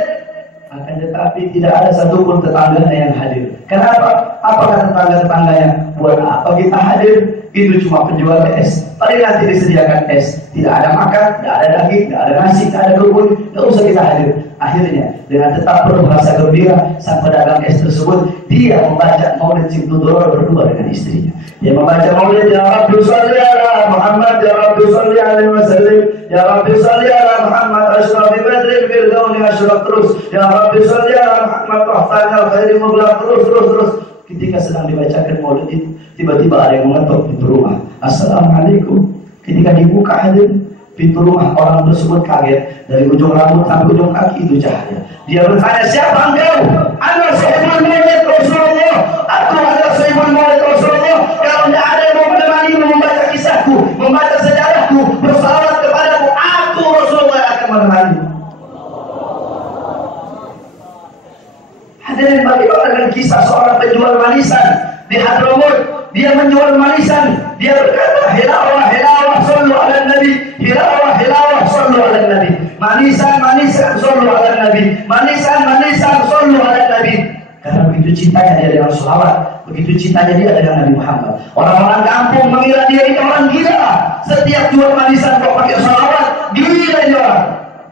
Akan tetapi tidak ada satupun tetangganya yang hadir. Kenapa? Apakah tetangga-tetangganya? Buat apa kita hadir? Itu cuma penjual es. Paling nanti disediakan es, tidak ada makan, tidak ada daging, tidak ada nasi, tidak ada rukun, tidak usah kita hadir. Akhirnya dengan tetap berbahasa gembira, sang pedagang es tersebut dia membaca maulid Ciptutror berdua dengan istrinya. Dia membaca maulid, ya Rabbi sholli ala Muhammad, ya Rabbi sholli alaihi wasallam, ya Rabbi sholli ala Muhammad asyraf badrin fil kauni asyraf, terus ya Rabbi sholli ala Muhammad wahtanal khairi muglaq, terus. Ketika sedang dibacakan maulid itu, tiba-tiba ada yang mengetuk pintu rumah. Assalamualaikum. Ketika dibuka hadir pintu rumah, orang tersebut kaget. Dari ujung rambut sampai ujung kaki itu cahaya. Dia bertanya, siapa engkau? Ana sahibul maulid Rasulullah. Aku adalah sahibul maulid Rasulullah. Kalau tidak ada yang mau menemanimu membaca kisahku, membaca sejarahku, bersalawat kepadamu, aku Rasulullah akan menemanimu. Hadirin, bagaimana dengan kisah seorang penjual manisan di Hadramut? Dia menjual manisan, dia berkata, hilawah sallu ala nabi, hilawah sallu ala nabi, manisan sallu ala nabi, manisan sallu ala nabi. Karena begitu cintanya dia dengan sholawat, begitu cintanya dia dengan Nabi Muhammad. Orang-orang kampung mengira dia itu orang gila. Setiap jual manisan kok pakai sholawat, gila dia orang.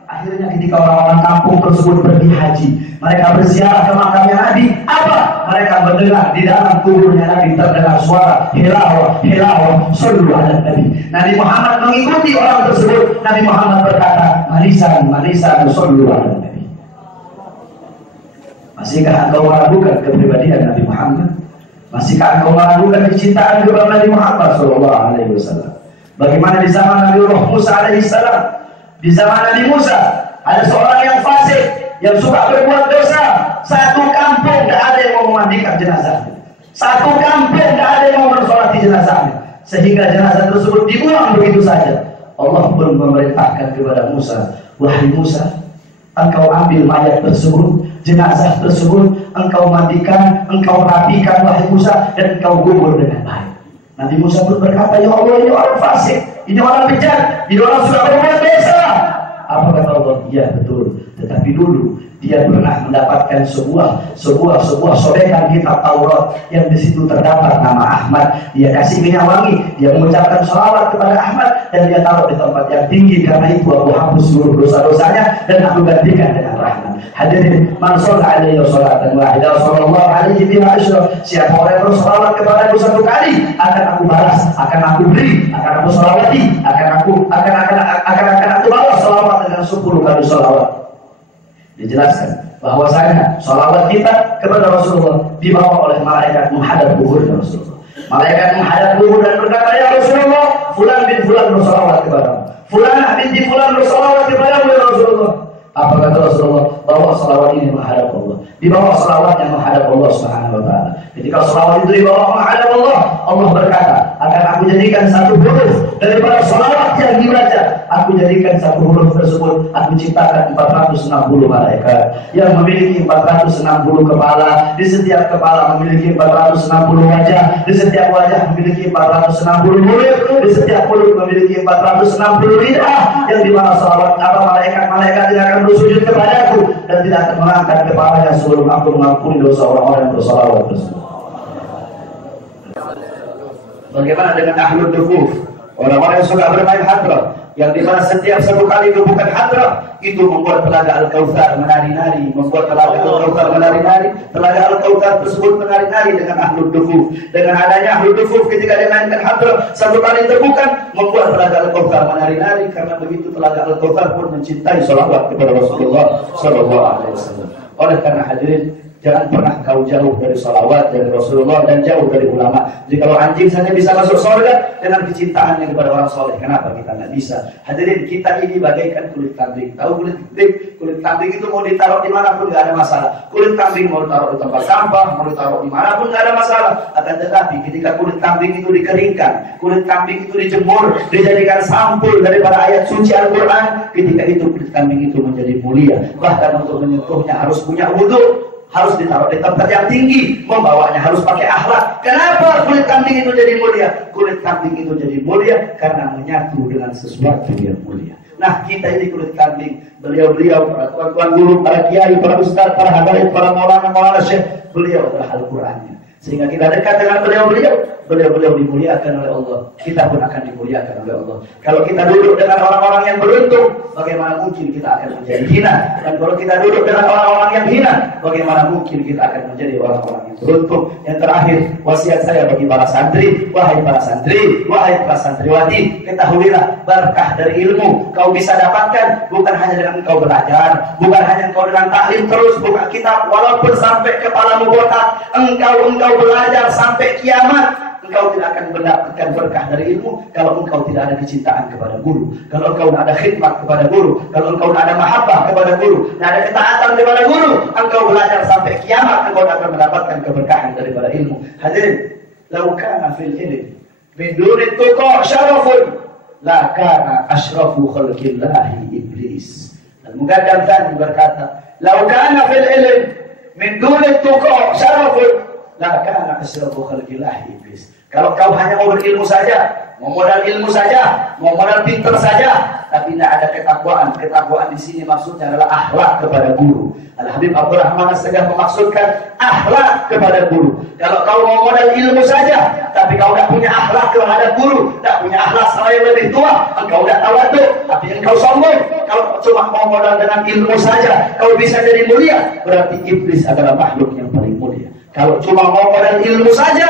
Akhirnya ketika orang-orang kampung tersebut pergi haji, mereka berziarah ke makamnya Nabi. Apa? Mereka mendengar di dalam kuburnya Nabi terdengar suara hilawah sallu ala Nabi. Nabi Muhammad mengikuti orang tersebut. Nabi Muhammad berkata, manisan sallu ala Nabi. Masihkah engkau meragukan kepribadian Nabi Muhammad? Masihkah engkau meragukan kecintaan kepada Nabi Muhammad SAW? Bagaimana di zaman Nabi Musa alaihissalam? Di zaman Nabi Musa ada seorang yang fasik, yang suka berbuat dosa. Satu kampung tidak ada yang mau memandikan jenazahnya. Satu kampung tidak ada yang mau bersolati jenazahnya. Sehingga jenazah tersebut dibuang begitu saja. Allah pun memerintahkan kepada Musa, wahai Musa, engkau ambil mayat tersebut, jenazah tersebut, engkau mandikan, engkau rapikan wahai Musa, dan engkau kubur dengan baik. Nabi Musa pun berkata, ya Allah, ini orang fasik, ini orang bejat, ini orang sudah berbuat dosa. Apa kata Allah? Ya betul. Tetapi dulu dia pernah mendapatkan sebuah sobekan kitab Taurat yang di situ terdapat nama Ahmad. Dia kasih minyak wangi, dia mengucapkan sholawat kepada Ahmad dan dia taruh di tempat yang tinggi. Karena itu aku hapus seluruh dosa-dosanya dan aku gantikan dengan rahmat. Hadirin, man shalla alaihi salatan wahidah sallallahu alaihi biha asyra. Siapa orang yang bersolawat kepada aku satu kali, akan aku balas, akan aku beri, akan aku sholawati, akan aku balas sholawat dengan 10 kali sholawat. Dijelaskan bahwasanya sholawat kita kepada Rasulullah dibawa oleh malaikat menghadap kubur Rasulullah. Malaikat menghadap kubur dan berkata, ya Rasulullah, fulan bin fulan bersolawat kepadamu, fulanah binti fulan bersolawat kepadamu ya Rasulullah. Apa kata Rasulullah? Bawa salawat ini menghadap Allah. Dibawa salawat yang menghadap Allah Subhanahu wa taala. Ketika salawat itu dibawa menghadap Allah, Allah berkata, akan aku jadikan satu huruf daripada salawat yang dibaca. Aku jadikan satu huruf tersebut, aku ciptakan 460 malaikat yang memiliki 460 kepala. Di setiap kepala memiliki 460 wajah. Di setiap wajah memiliki 460 mulut. Di setiap mulut memiliki 460 lidah. Yang dimana salawat malaikat-malaikat tidak akan bersujud kepadaku dan tidak akan mengangkat kepalanya sebelum aku mengampuni dosa orang-orang yang bersalawat tersebut. Bagaimana dengan ahlul dufuf? Orang-orang yang suka bermain hadrah, yang dimana setiap satu kali gebukan hadrah itu membuat telaga Al-Kautsar menari-nari, membuat telaga Al-Kautsar menari-nari, telaga Al-Kautsar tersebut menari-nari dengan ahlul dufuf. Dengan adanya ahlul dufuf ketika dimainkan hadrah satu kali gebukan, membuat telaga Al-Kautsar menari-nari. Karena begitu telaga Al-Kautsar pun mencintai sholawat kepada Rasulullah Sallallahu Alaihi Wasallam. Oleh karena hadirin, jangan pernah kau jauh dari salawat dari Rasulullah dan jauh dari ulama. Jadi kalau anjing saja bisa masuk surga dengan kecintaannya kepada orang soleh, kenapa kita nggak bisa? Hadirin, kita ini bagaikan kulit kambing. Tahu kulit kambing? Kulit kambing itu mau ditaruh dimanapun nggak ada masalah. Kulit kambing mau ditaruh di tempat sampah, mau ditaruh dimanapun nggak ada masalah. Akan tetapi ketika kulit kambing itu dikeringkan, kulit kambing itu dijemur, dijadikan sampul daripada ayat suci Al-Quran, ketika itu kulit kambing itu menjadi mulia. Bahkan untuk menyentuhnya harus punya wudhu, harus ditaruh di tempat yang tinggi, membawanya harus pakai akhlak. Kenapa kulit kambing itu jadi mulia? Kulit kambing itu jadi mulia karena menyatu dengan sesuatu yang mulia. Nah, kita ini kulit kambing. Beliau-beliau, para tuan-tuan guru, para kiai, para ustaz, para habaib, para maulana syekh, beliau adalah Al-Qurannya. Sehingga kita dekat dengan beliau-beliau dimuliakan oleh Allah. Kita pun akan dimuliakan oleh Allah. Kalau kita duduk dengan orang-orang yang beruntung, bagaimana mungkin kita akan menjadi hina? Dan kalau kita duduk dengan orang-orang yang hina, bagaimana mungkin kita akan menjadi orang-orang yang beruntung? Yang terakhir, wasiat saya bagi para santri, wahai para santriwati, ketahuilah berkah dari ilmu kau bisa dapatkan bukan hanya dengan engkau belajar, bukan hanya engkau dengan taklim terus buka kitab walaupun sampai kepalamu botak, engkau belajar sampai kiamat, engkau tidak akan mendapatkan berkah dari ilmu kalau engkau tidak ada kecintaan kepada guru, kalau engkau tidak ada khidmat kepada guru, kalau engkau tidak ada mahabbah kepada guru, tidak ada ketaatan kepada guru, engkau belajar sampai kiamat, engkau akan mendapatkan keberkahan daripada ilmu. Hadirin, lau kana fil ilm min duni tuqa syarafun la kana asyrafu khalqillahi iblis. Al-Muqaddam Tsani berkata, lau kana fil ilm min duni tuqa syarafun la kana asyrafu khalqillahi iblis. Kalau kau hanya mau berilmu saja, mau modal ilmu saja, mau modal pintar saja, tapi tidak ada ketakwaan. Ketakwaan di sini maksudnya adalah akhlak kepada guru. Al-Habib Abdurrahman As-Sagaf memaksudkan akhlak kepada guru. Kalau kau mau modal ilmu saja, tapi kau tidak punya akhlak kepada guru, tidak punya akhlak sama yang lebih tua, engkau tidak tawadhu, tapi engkau sombong. Kalau cuma mau modal dengan ilmu saja, kau bisa jadi mulia, berarti iblis adalah makhluk yang paling mulia. Kalau cuma mau modal ilmu saja,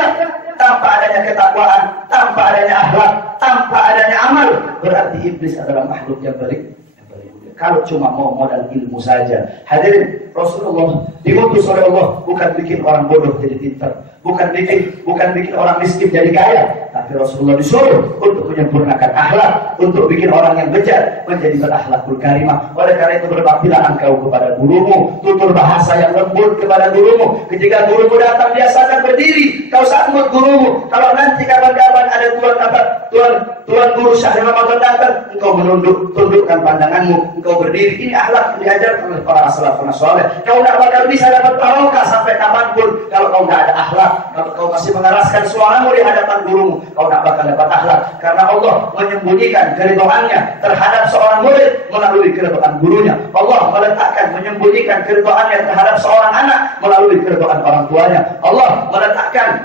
tanpa adanya ketakwaan, tanpa adanya akhlak, tanpa adanya amal, berarti iblis adalah makhluk yang paling mulia. Kalau cuma mau modal ilmu saja. Hadirin, Rasulullah diutus oleh Allah bukan bikin orang bodoh jadi pintar, bukan bikin orang miskin jadi kaya, tapi Rasulullah disuruh untuk menyempurnakan akhlak, untuk bikin orang yang bejat menjadi berakhlakul karimah. Oleh karena itu berbaktilah engkau kepada gurumu, tutur bahasa yang lembut kepada gurumu. Ketika gurumu datang biasakan berdiri, kau sambut gurumu. Kalau nanti kapan-kapan ada tuan guru Syahri Ramadan datang, engkau tundukkan pandanganmu, kau berdiri. Ini akhlak yang diajarkan oleh para salafun saleh. Kau tidak bakal bisa dapat barokah sampai kapanpun kalau kau tidak ada akhlak. Kalau kau masih mengeraskan suaramu di hadapan gurumu, kau tidak bakal dapat akhlak. Karena Allah menyembunyikan keridhaannya terhadap seorang murid melalui keridhaan gurunya. Allah menyembunyikan keridhaannya terhadap seorang anak melalui keridhaan orang tuanya. Allah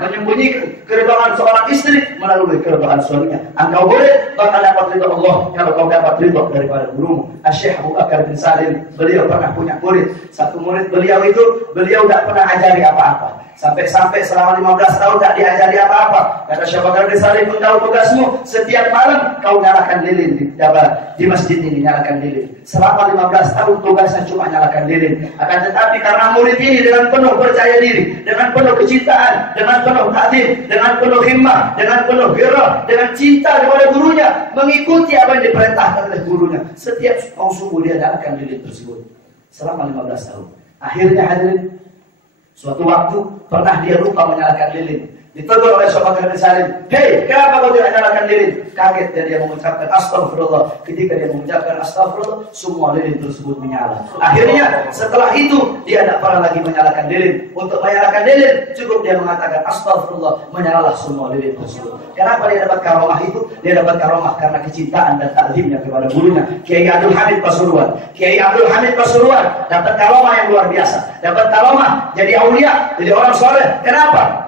menyembunyikan keridhaan seorang istri melalui keridhaan suaminya. Engkau murid bakal dapat ridha Allah kalau kau dapat ridha daripada gurumu. Syekh Abu Bakar bin Salim, beliau pernah punya murid. Satu murid beliau tidak pernah ajari apa-apa. Sampai-sampai selama 15 tahun tak diajari apa-apa. Kata Syekh Abu Bakar bin Salim, engkau tugasmu setiap malam kau nyalakan lilin di masjid ini, nyalakan lilin. Selama 15 tahun tugasnya cuma nyalakan lilin. Akan tetapi karena murid ini dengan penuh percaya diri, dengan penuh kecintaan, dengan penuh takdim, dengan penuh himmah, dengan penuh gairah, dengan cinta kepada gurunya, mengikuti apa yang diperintahkan oleh gurunya, setiap subuh dia nyalakan lilin tersebut selama 15 tahun. Akhirnya hadirin, suatu waktu pernah dia lupa menyalakan lilin. Ditegur oleh Syekh Abu Bakar bin Salim, "Hei, kenapa kau tidak nyalakan lilin?" Kaget dia mengucapkan astagfirullah. Ketika dia mengucapkan astagfirullah, semua lilin tersebut menyala. Akhirnya setelah itu dia tidak pernah lagi menyalakan lilin. Untuk menyalakan lilin cukup dia mengatakan astagfirullah, menyalalah semua lilin tersebut. Kenapa dia dapat karomah itu? Dia dapat karomah karena kecintaan dan takzimnya kepada gurunya, Kiai Abdul Hamid Pasuruan. Kiai Abdul Hamid Pasuruan dapat karomah yang luar biasa. Dapat karomah jadi aulia, jadi orang soleh. Kenapa?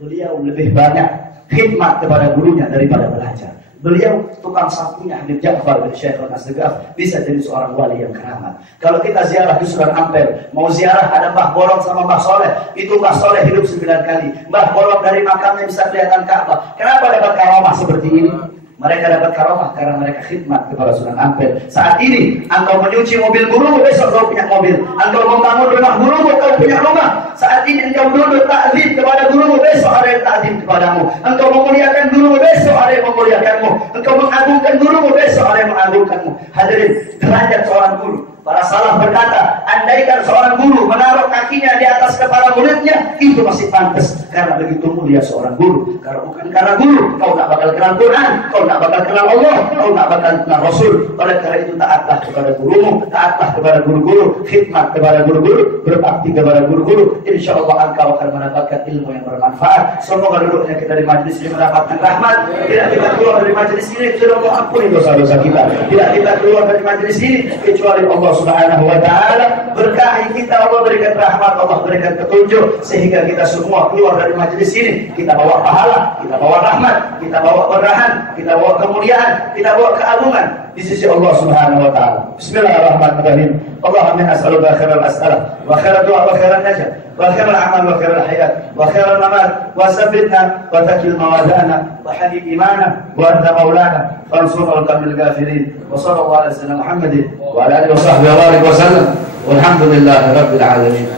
Beliau lebih banyak khidmat kepada gurunya daripada belajar. Beliau tukang sapunya Habib Ja'far bin Syekh Al-Asdegaf bisa jadi seorang wali yang keramat. Kalau kita ziarah di Sunan Ampel, mau ziarah ada Mbah Bolong sama Mbah Soleh, itu Mbah Soleh hidup 9 kali. Mbah Bolong dari makamnya bisa kelihatan Ka'bah. Kenapa dapat karomah seperti ini? Mereka dapat karomah karena mereka khidmat kepada Sunan Ampel. Saat ini, engkau menyuci mobil gurumu, besok kau punya mobil. Engkau membangun rumah gurumu, kau punya rumah. Saat ini engkau duduk takzim kepada gurumu, besok ada yang takzim kepadamu. Engkau memuliakan gurumu, besok ada yang memuliakanmu. Engkau mengagungkan gurumu, besok ada yang mengagungkanmu. Hadirin, derajat seorang guru. Para salaf berkata, andaikan seorang guru menaruh kakinya di atas kepala muridnya, itu masih pantas. Karena begitu mulia seorang guru. Karena bukan karena guru, kau tak bakal kenal Quran, kau tak bakal kenal Allah, kau tak bakal kenal Rasul. Oleh karena itu taatlah kepada gurumu, taatlah kepada guru-guru, khidmat kepada guru-guru, berbakti kepada guru-guru. Insya Allah engkau akan mendapatkan ilmu yang bermanfaat. Semoga duduknya kita di majlis ini mendapatkan rahmat. Tidak kita keluar dari majlis ini sudah mengampuni dosa-dosa kita. Tidak kita keluar dari majlis ini kecuali Allah Subhanahu wa ta'ala berkahi kita, Allah berikan rahmat, Allah berikan petunjuk sehingga kita semua keluar dari majlis ini kita bawa pahala, kita bawa rahmat, kita bawa berahan, kita bawa kemuliaan, kita bawa keagungan di sisi Allah Subhanahu wa ta'ala. Bismillahirrahmanirrahim. Allahumma as'aluka khairal as'alah wa khairal du'a wa khairal najah wa khairal amal wa khairal hayat wa khairal mamat wa sabbitna wa takil mawadana wa hadid imana wa anta maulana fansurna al-qawmil kafirin wa sallallahu ala sayyidina Muhammadin wa ala alihi wa sahbihi wa sallam walhamdulillahi rabbil alamin.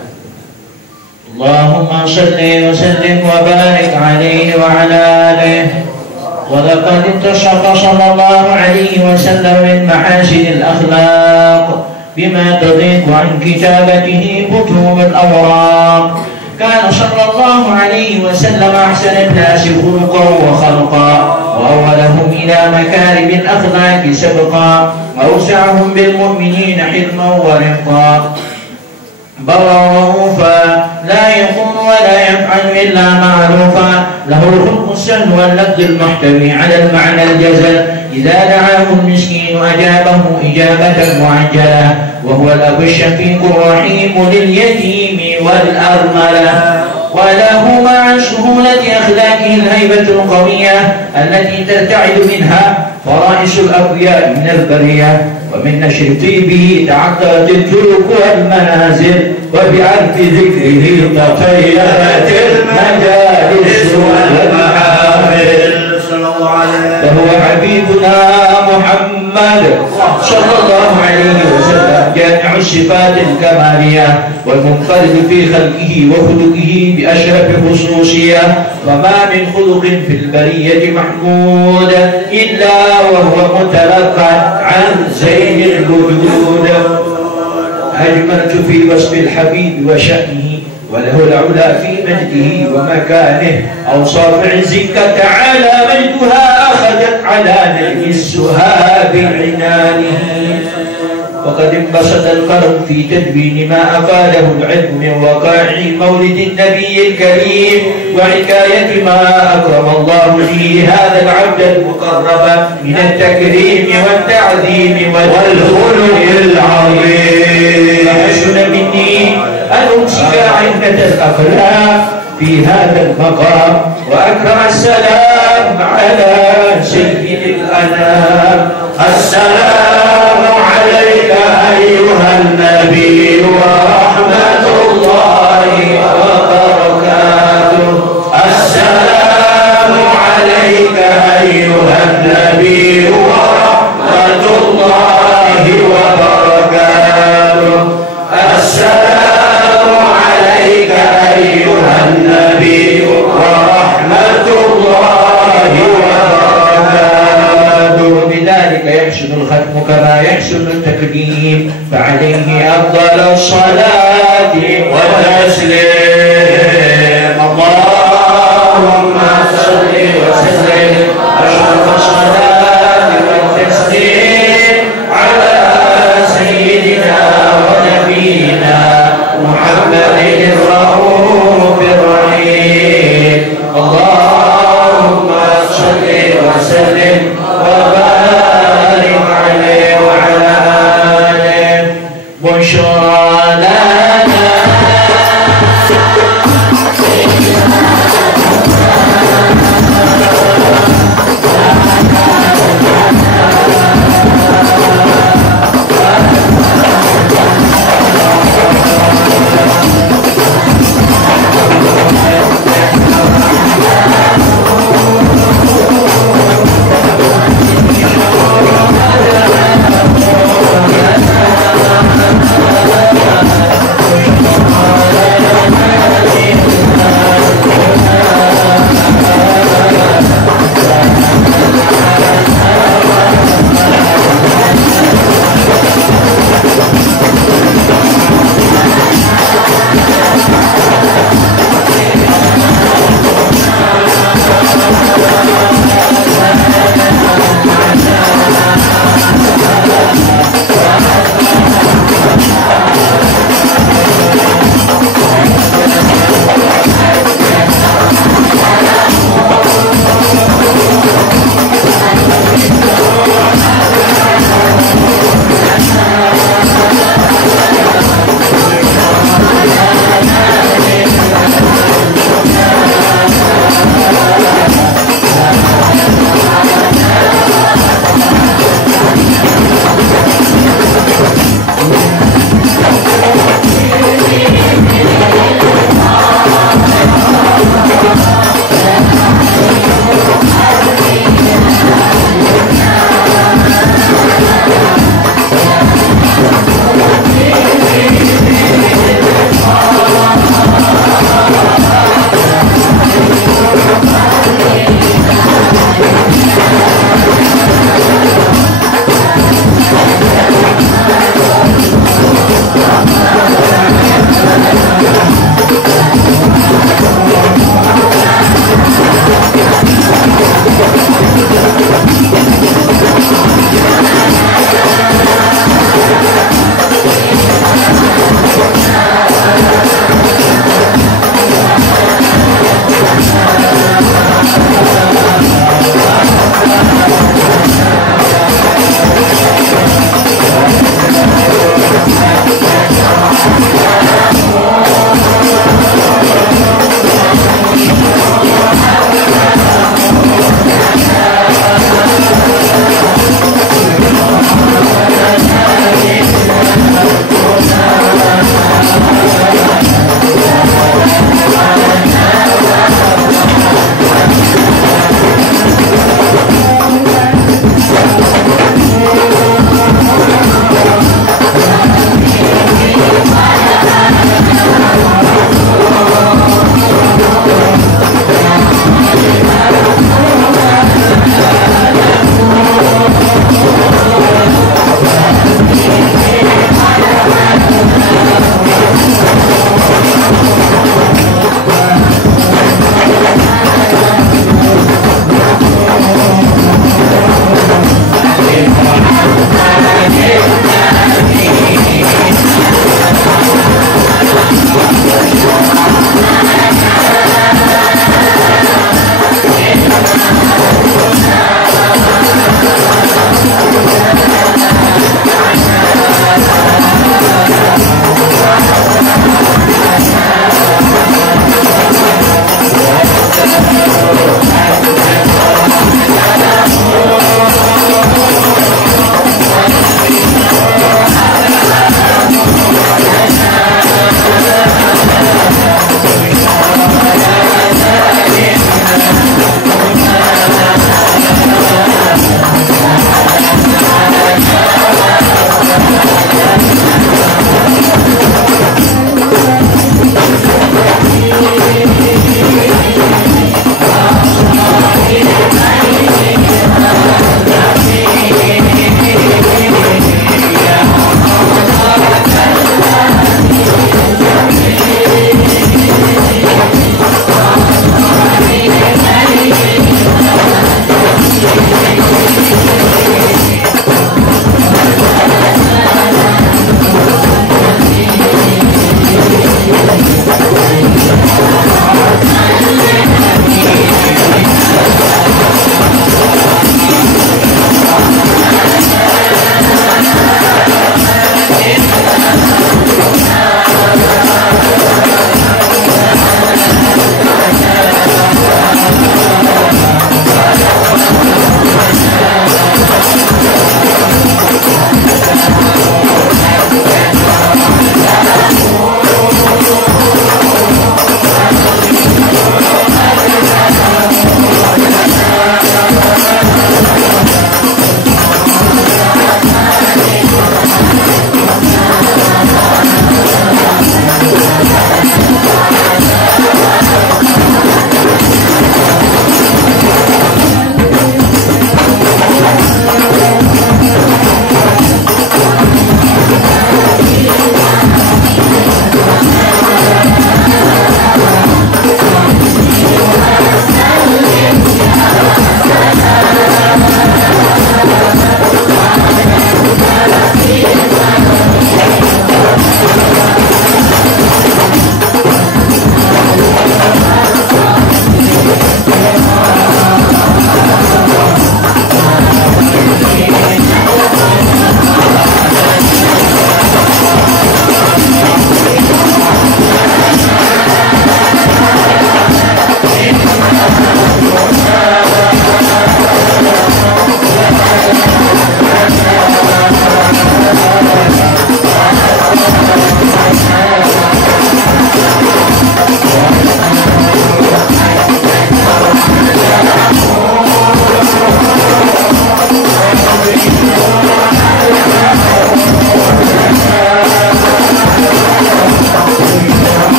Allahumma salli wa sallim wa barik alaihi wa ala alihi. ولقد انتشر صلى الله عليه وسلم من محاسن الأخلاق بما تضيق عن كتابته كتب الأوراق. كان صلى الله عليه وسلم أحسن الناس خلقا وخلقا وأولهم إلى مكارم الأخلاق سبقا وأوسعهم بالمؤمنين حلما ورفقا برا رؤوفا لا يقول ولا يفعل إلا معروفا له الخلق السهل واللفظ المحتوي على المعنى الجزل إذا دعاه المسكين أجابه إجابة معجلة وهو الأب الشفيق الرحيم لليتيم والأرملة وله مع سهولة أخلاقه الهيبة القوية التي ترتعد منها فرائس الأقوياء من البرية ومن نشر طيبه تعطرت الترك والمنازل وبعرف ذكره تطيرت المجالس والمحافل فهو حبيبنا محمد صلى الله عليه وسلم جامع الصفات الكمالية والمنفرد في خلقه وخلقه بأشرف خصوصية وما من خلق في البرية محمود إلا وهو متلقى عن زين الوجود. أجملت في وصف الحبيب وشأنه وله العلا في مجده ومكانه أوصاف عزك تعالى مجدها أخذت على نجم السهاب عنانه وقد انبسط القلم في تدوين ما أفاده العلم من وقائع مولد النبي الكريم وحكاية ما أكرم الله به هذا العبد المقرب من التكريم والتعظيم والخلق العظيم. فحسن مني أن أمسك عدة الأخلاق في هذا المقام وأكرم السلام على سيد الأنام. السلام عليك أيها النبي ورحمة الله وبركاته. السلام عليك أيها النبي ورحمة الله وبركاته. السلام عليك أيها النبي ورحمة الله وبركاته. بذلك يحسن الختم كما يحسن التكريم فعليه أفضل الصلاة والتسليم. اللهم صل وسلم أشرف الصلاة والتسليم على سيدنا ونبينا محمد الرؤوف الرحيم. اللهم صل وسلم وبارك عليه وعلى آله. بشرى لنا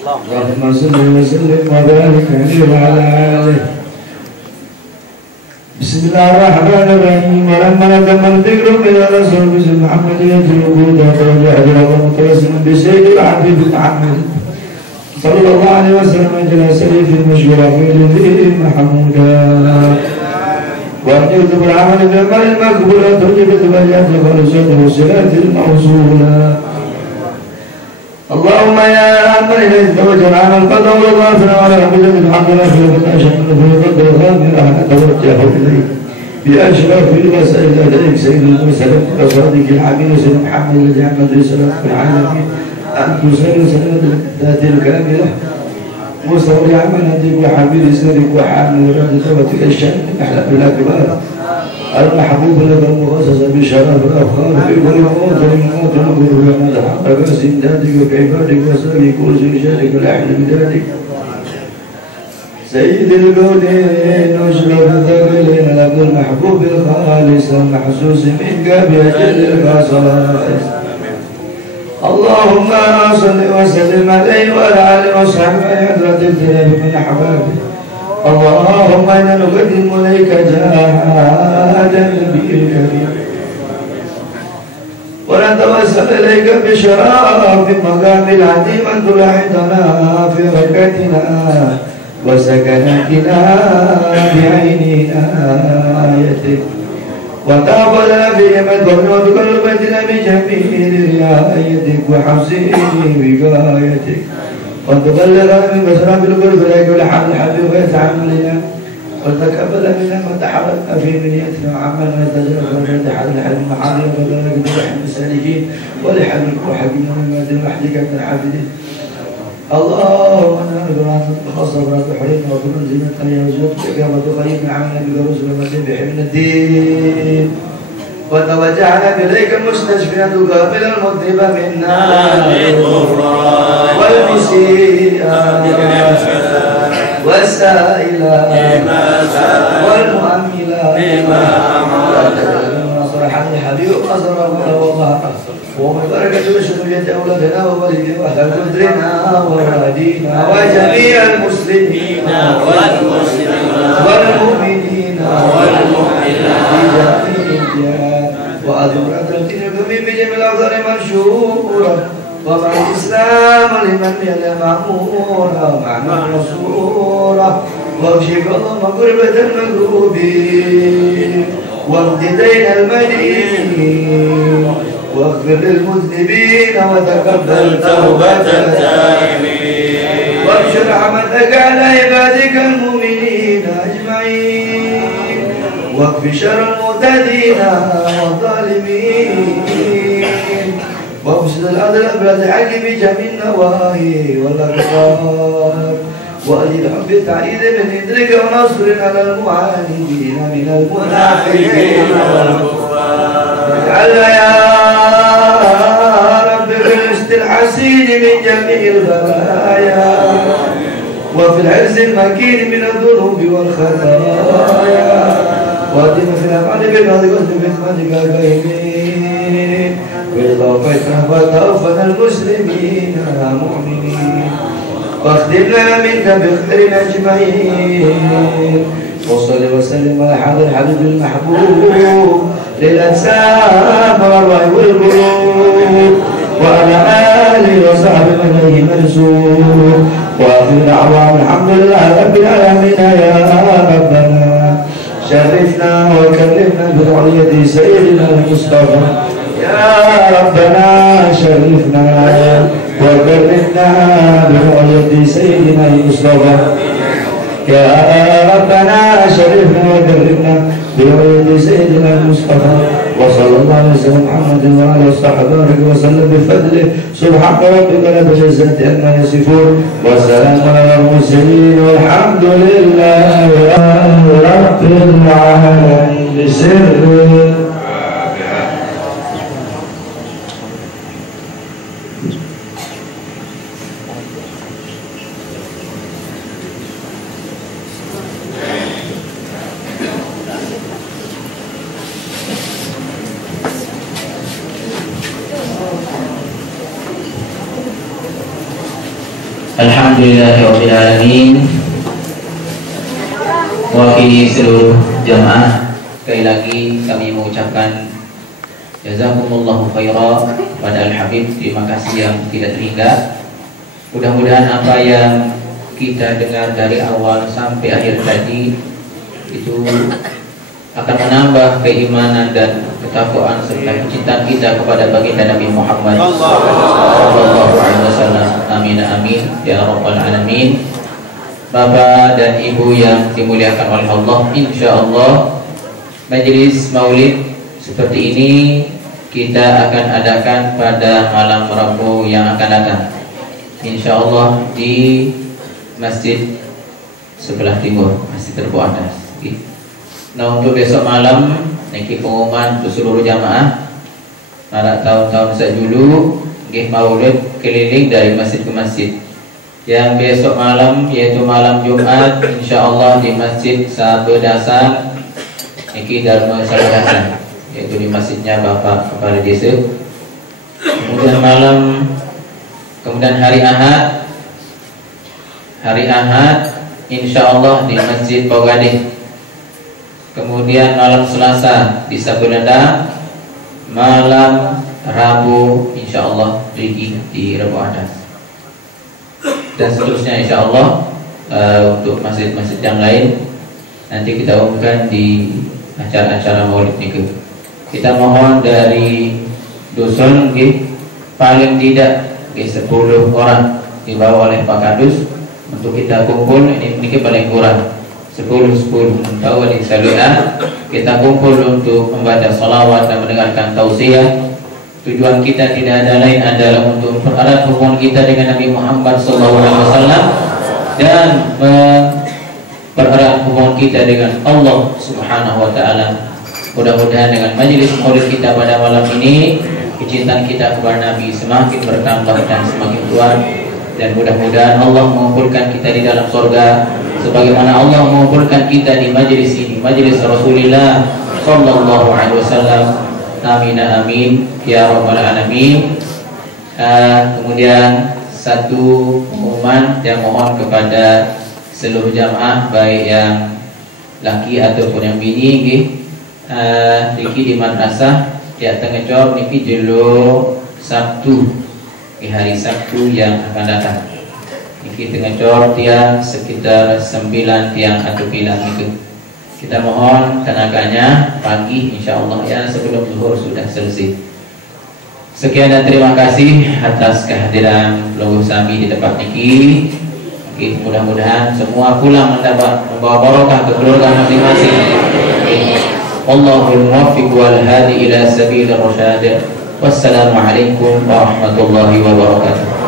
اللهم صل وسلم وبارك عليه وعلى آله. بسم الله الرحمن الرحيم. ولما تم الذكر من الرسول بسم محمد يتلو وجعل متوسما بسيد العبيد محمد صلى الله عليه وسلم إلى سريف المشهور في محمودا. وأن يكتب العمل بالعمل المقبول وتوجب الوجهات لخلصته والصلاة الموصولة. اللهم يا من إليك توجه العمل قد أولضنا وعلى عبدك الحمد لله في الأشهر في القدر الغامر أتوجه إليك بأشرف المسائل لديك سيد المرسلين وصادق الحبيب سيد محمد الذي عمد رسالة العالمين أن تسلم سلامة ذات الكاملة مستولي عمل هديك وحبيب سيدك وحامل رد ثبتك الشأن أحلى بالأكبار المحبوب لك المخصص بشرف الأفخار في كل موت الموت نقول بما تحقق سندادك وعبادك وسبي كرسي رجالك الأحلى بذلك سيد الكونين أشرف الثقلين لك المحبوب الخالص المحسوس منك بأجل الخصائص. اللهم صل وسلم عليه وعلى آله وصحبه حضرة الكرام من أحبابه. اللهم إنا نقدم إليك جاهدا النبي الكريم ونتوسل إليك بشرف مقام العظيم أن تلاحظنا في ركعتنا وسكناتنا بعين آيتك وتقبلنا في يمن وتقلبتنا بجميل رعايتك وحفظه بغايتك وتبلغنا من مسراب القلب إليك ولحمد الحبيب ويتعاملنا وتقبل منا ما تحركنا في منيتنا وعملنا يتجرب ونتحل الحلم محارم وبلغنا برحم السالكين ولحمد وحكمنا من مادن وحدك من العابدين. اللهم انا نذكرك بخاصة ولا تحرمنا وتنزلنا يا وجودك وتخيبنا عملنا بك رسل المسيح من الدين وتوجهنا إليك مستشفيا تقابل المذنب منا والمسيئة والسائلة والمؤملة صرحا الحبيب قصرا ووضعا ومن بركة شرية أولادنا ووالدنا وأهل قدرنا ووالدينا وجميع المسلمين والمؤمنين وأذكر الدين بجميع الأوزار منشورا ومع الإسلام لمن يلي مأمورا ومعنى مسرورا واكشف اللهم قربة المكروبين واقض دين المدين واغفر للمذنبين وتقبل توبة التائبين وابشر رحمتك على عبادك المؤمنين أجمعين واكف شر المعتدين والظالمين وابسط الأرض بالحق بجميع النواهي والأقطار وأجل حب التعيد من إدرك ونصر على المعاندين من المنافقين والكفار اجعلنا يا رب في الرزق الحسين من جميع البلايا وفي العز المكين من الذنوب والخطايا وأدم في الأفعال بالفضل وبحكمتك الباهمين وتوفنا المسلمين مؤمنين واخدمنا منك بخير أجمعين وصل وسلم على حضر الحبيب المحبوب للأجسام والأرواح والقلوب وعلى آله وصحبه من إليه منسوب وآخر دعوانا الحمد لله رب العالمين يا ربنا شرفنا وكرمنا برعية سيدنا المصطفى يا ربنا شرفنا وكرمنا برعية سيدنا المصطفى يا ربنا شرفنا وكرمنا برعية سيدنا المصطفى وصلى الله على سيدنا محمد وعلى وصحبه وسلم بفضله سبحان ربك رب العزة عما يصفون وسلام على المرسلين والحمد لله رب العالمين بسر Alhamdulillahirabbil alamin. Wakili seluruh jamaah, sekali lagi kami mengucapkan jazakumullahu khairan pada Al-Habib. Terima kasih yang tidak terhingga. Mudah-mudahan apa yang kita dengar dari awal sampai akhir tadi itu akan menambah keimanan dan ketakwaan serta kecintaan kita kepada baginda Nabi Muhammad sallallahu alaihi wasallam. Amin amin ya rabbal alamin. Bapak dan Ibu yang dimuliakan oleh Allah, insyaallah majelis maulid seperti ini kita akan adakan pada malam Rabu yang akan datang, insyaallah di masjid sebelah timur, Masjid Terbuk Atas. Nah, untuk besok malam niki pengumuman untuk seluruh jamaah pada tahun-tahun dulu nggih maulid keliling dari masjid ke masjid. Yang besok malam yaitu malam Jumat, insyaallah di Masjid Sabedasang niki Dharma Sabedasang, yaitu di masjidnya Bapak Kepala Desa. Kemudian hari Ahad insyaallah di Masjid Paugadeh. Kemudian malam Selasa di Sabedasang, malam Rabu insyaallah di Rebu Atas, dan seterusnya insyaallah. Untuk masjid-masjid yang lain nanti kita umumkan di acara-acara maulid niku. Kita mohon dari dusun paling tidak 10 orang dibawa oleh Pak Kadus untuk kita kumpul. Ini paling kurang 10 tahu di Saluan kita kumpul untuk membaca salawat dan mendengarkan tausiah. Tujuan kita tidak ada lain adalah untuk mempererat hubungan kita dengan Nabi Muhammad SAW dan mempererat hubungan kita dengan Allah Subhanahu wa taala. Mudah-mudahan dengan majelis maulid kita pada malam ini kecintaan kita kepada Nabi semakin bertambah dan semakin kuat, dan mudah-mudahan Allah mengumpulkan kita di dalam surga sebagaimana Allah mengumpulkan kita di majelis ini, majelis Rasulullah sallallahu alaihi wasallam. Amin amin ya rabbal alamin. Kemudian satu pengumuman yang mohon kepada seluruh jamaah baik yang laki ataupun yang bini niki di madrasah ya Tengecor niki jelo Sabtu di hari Sabtu yang akan datang. Niki Tengecor tiang sekitar 9 tiang atau bilang itu. Kita mohon tenaganya pagi insyaallah ya sebelum zuhur sudah selesai. Sekian dan terima kasih atas kehadiran Logo Sami di tempat niki. Mudah-mudahan semua pulang membawa barokah ke keluarga masing-masing. Allahul muwaffiq wal hadi ila sabilir rasyad. Wassalamualaikum warahmatullahi wabarakatuh.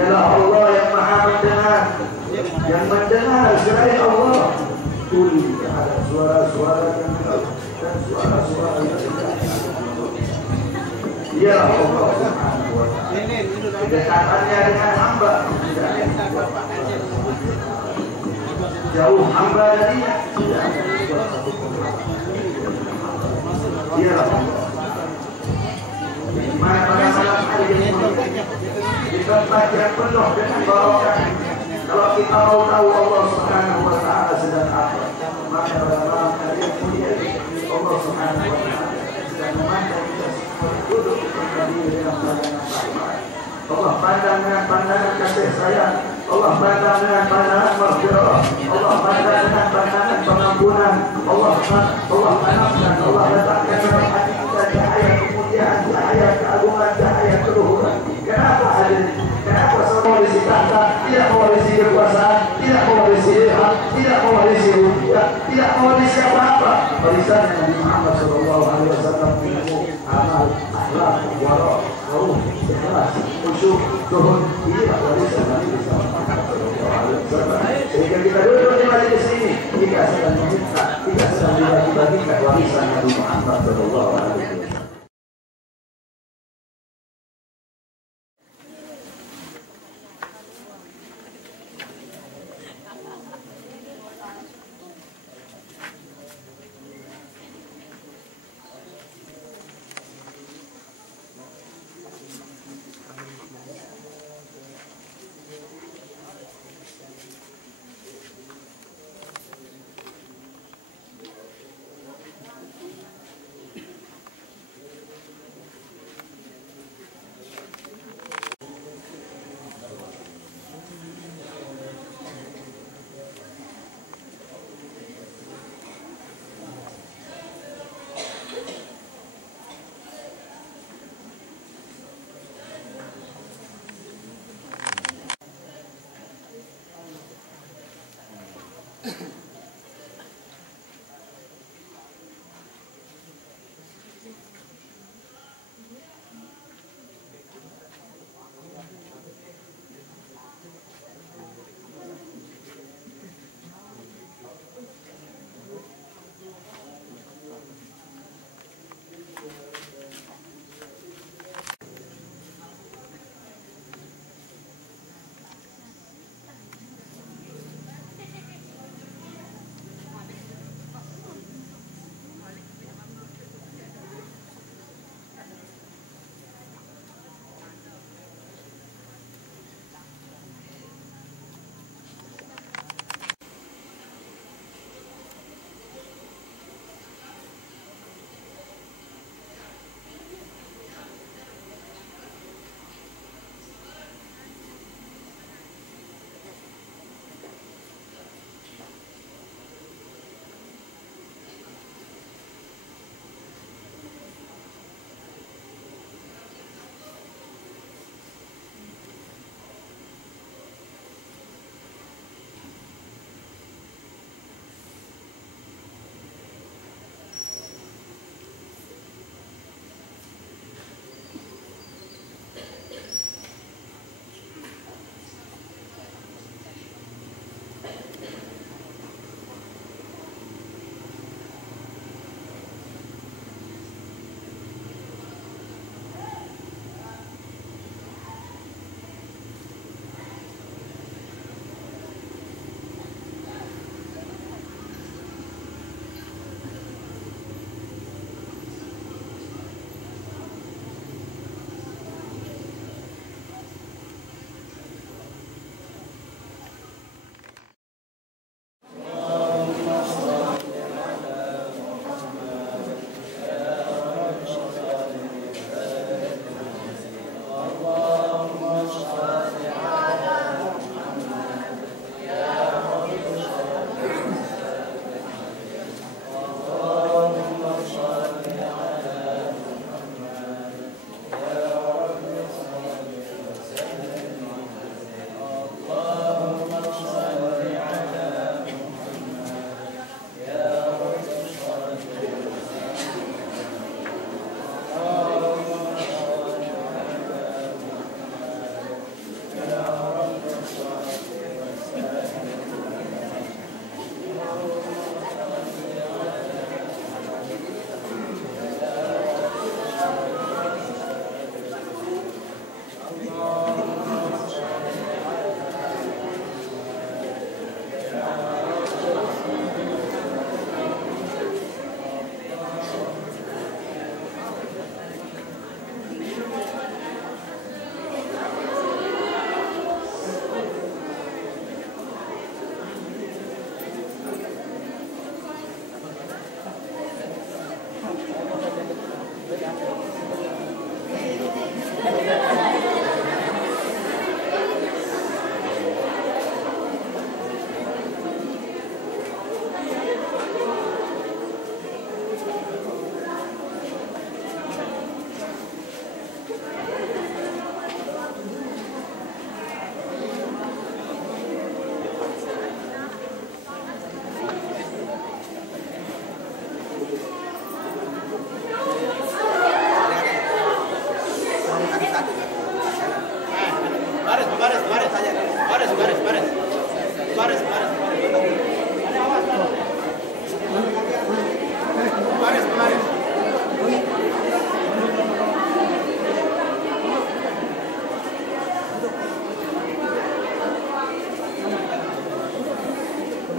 Ialah Allah yang maha mendengar, yang mendengar selain Allah. Tuli ada suara-suara yang dan suara-suara yang Dia Allah Subhanahu wa ta'ala. Kedekatannya dengan hamba jauh hamba darinya. Dia Allah. Pada malam hari ini di tempat yang penuh dengan barokah. Kalau kita mau tahu Allah Subhanahu wa ta'ala sedang apa, maka pada malam hari ini Allah Subhanahu wa ta'ala sedang memandang kita semua duduk berdiri dalam pandangan rahmat. Allah pandang dengan pandangan kasih sayang. Allah pandang dengan pandangan maghfirah. Allah pandang dengan pandangan pengampunan. Allah panaskan, Allah letakkan dalam hati kita cahaya kemuliaan, cahaya keagungan, cahaya keluhuran. Kenapa hadir? Kenapa semua mewarisi tahta, tidak mewarisi kekuasaan, tidak mewarisi ilham, tidak mewarisi rupiah, tidak mewarisi apa-apa? Warisan Nabi Muhammad SAW, ilmu, amal, akhlak, wara, ruh, ikhlas, khusyuk, zuhud. Inilah warisan Nabi Muhammad SAW. Sehingga kita duduk di majelis ini, kita sedang meminta, kita sedang dibagi-bagikan warisan Nabi Muhammad SAW.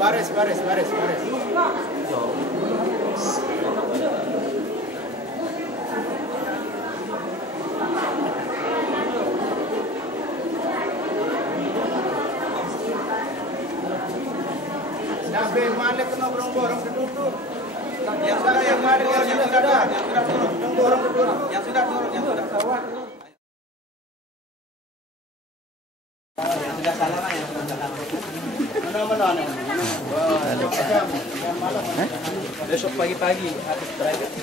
Baris. Sampai mana kena borong-borong ditutup. Yang mana yang sudah turun, yang sudah keluar. Yang sudah salah yang sudah salah. Mana? Besok pagi-pagi habis private.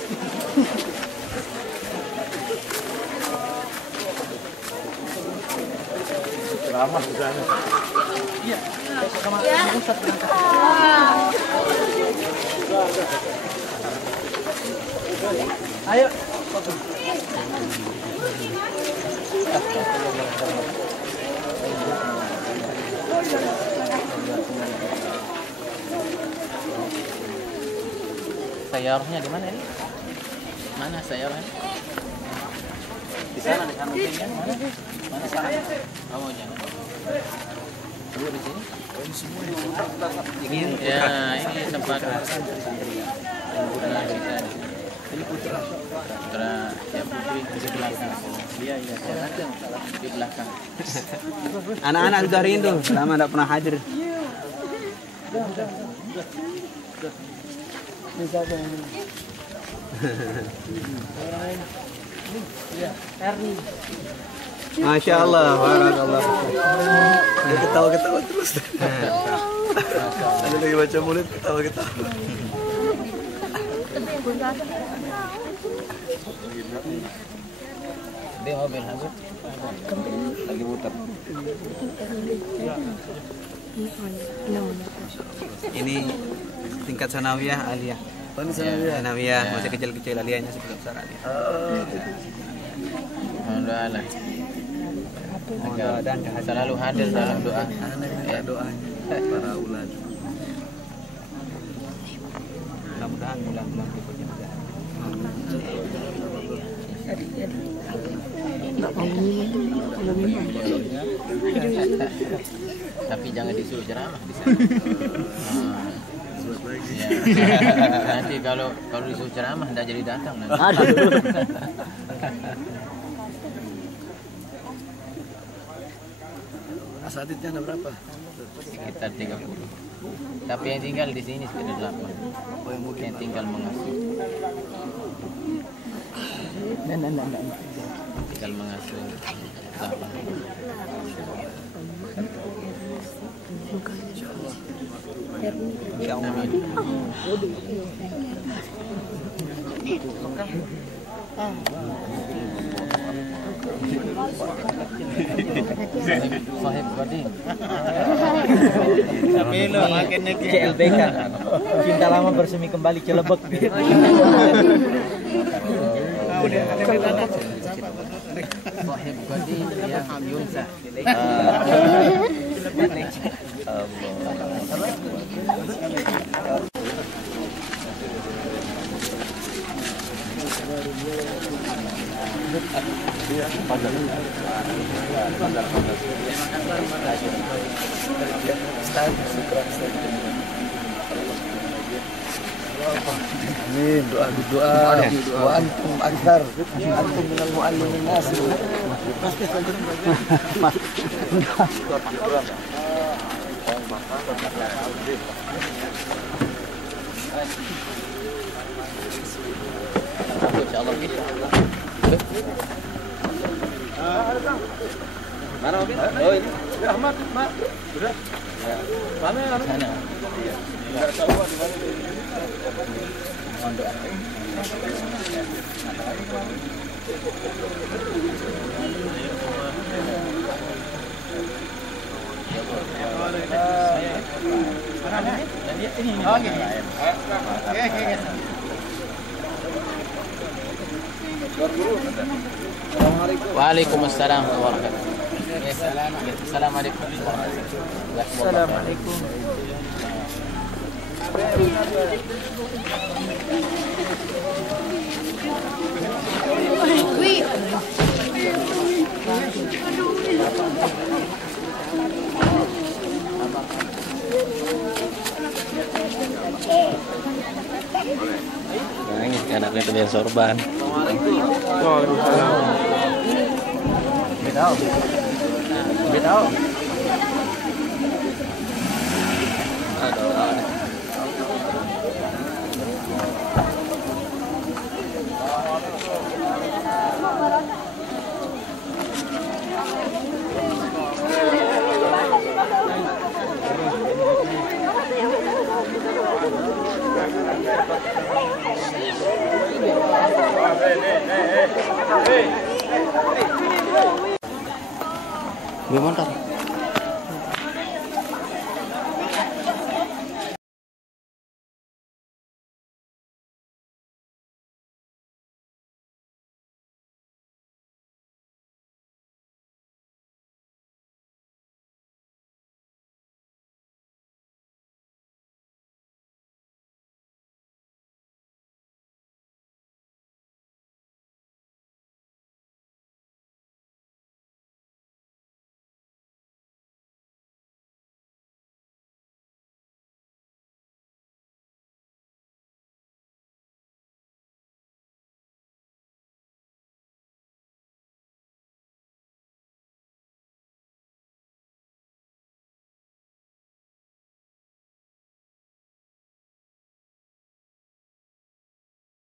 Ramah di sana. Iya. Ayo. Sayurnya di mana ini? Mana sayurnya? Di sana mungkin ya? Mana sana? Kamu jangan. Dulu di sini. Ya, ini tempat ini putra ya putri di belakang. Iya, di belakang. Anak-anak sudah rindu, lama tidak pernah hadir. Masya Allah, barakallah. Dia ketawa-ketawa terus. Ada lagi baca mulut ketawa-ketawa. Dia mobil habis. Lagi muter. Ini tingkat sanawiyah aliyah. Sanawiyah masih kecil-kecil, aliyahnya sebesar besar aliyah. Alhamdulillah. Dan selalu hadir dalam doa. Ya doa para ulama. Mudah-mudahan bulan-bulan berikutnya berjalan. Tapi jangan disuruh ceramah di sana. Nanti kalau disuruh ceramah tidak jadi datang nanti. Asatidnya ada berapa? Sekitar 30. Tapi yang tinggal di sini sekitar 8. Yang tinggal mengasuh. Tinggal mengasuh 8. Sahib Badin. Tapi lo makinnya CLBK. Cinta lama bersemi kembali Cilebek. Sahib Badin yang Yunsa. Amin, doa wa antum akthar antum minal muallimin nas. Insyaallah gitu. Mana mobil? Oh ini. Ya Ahmad, Mak. Sudah. Mana ya? Sana. Enggak tahu di mana ini. Waalaikumsalam warahmatullahi wabarakatuh. Assalamualaikum warahmatullahi wabarakatuh. Assalamualaikum. anaknya itu yang sorban. Tahu. Gue motor.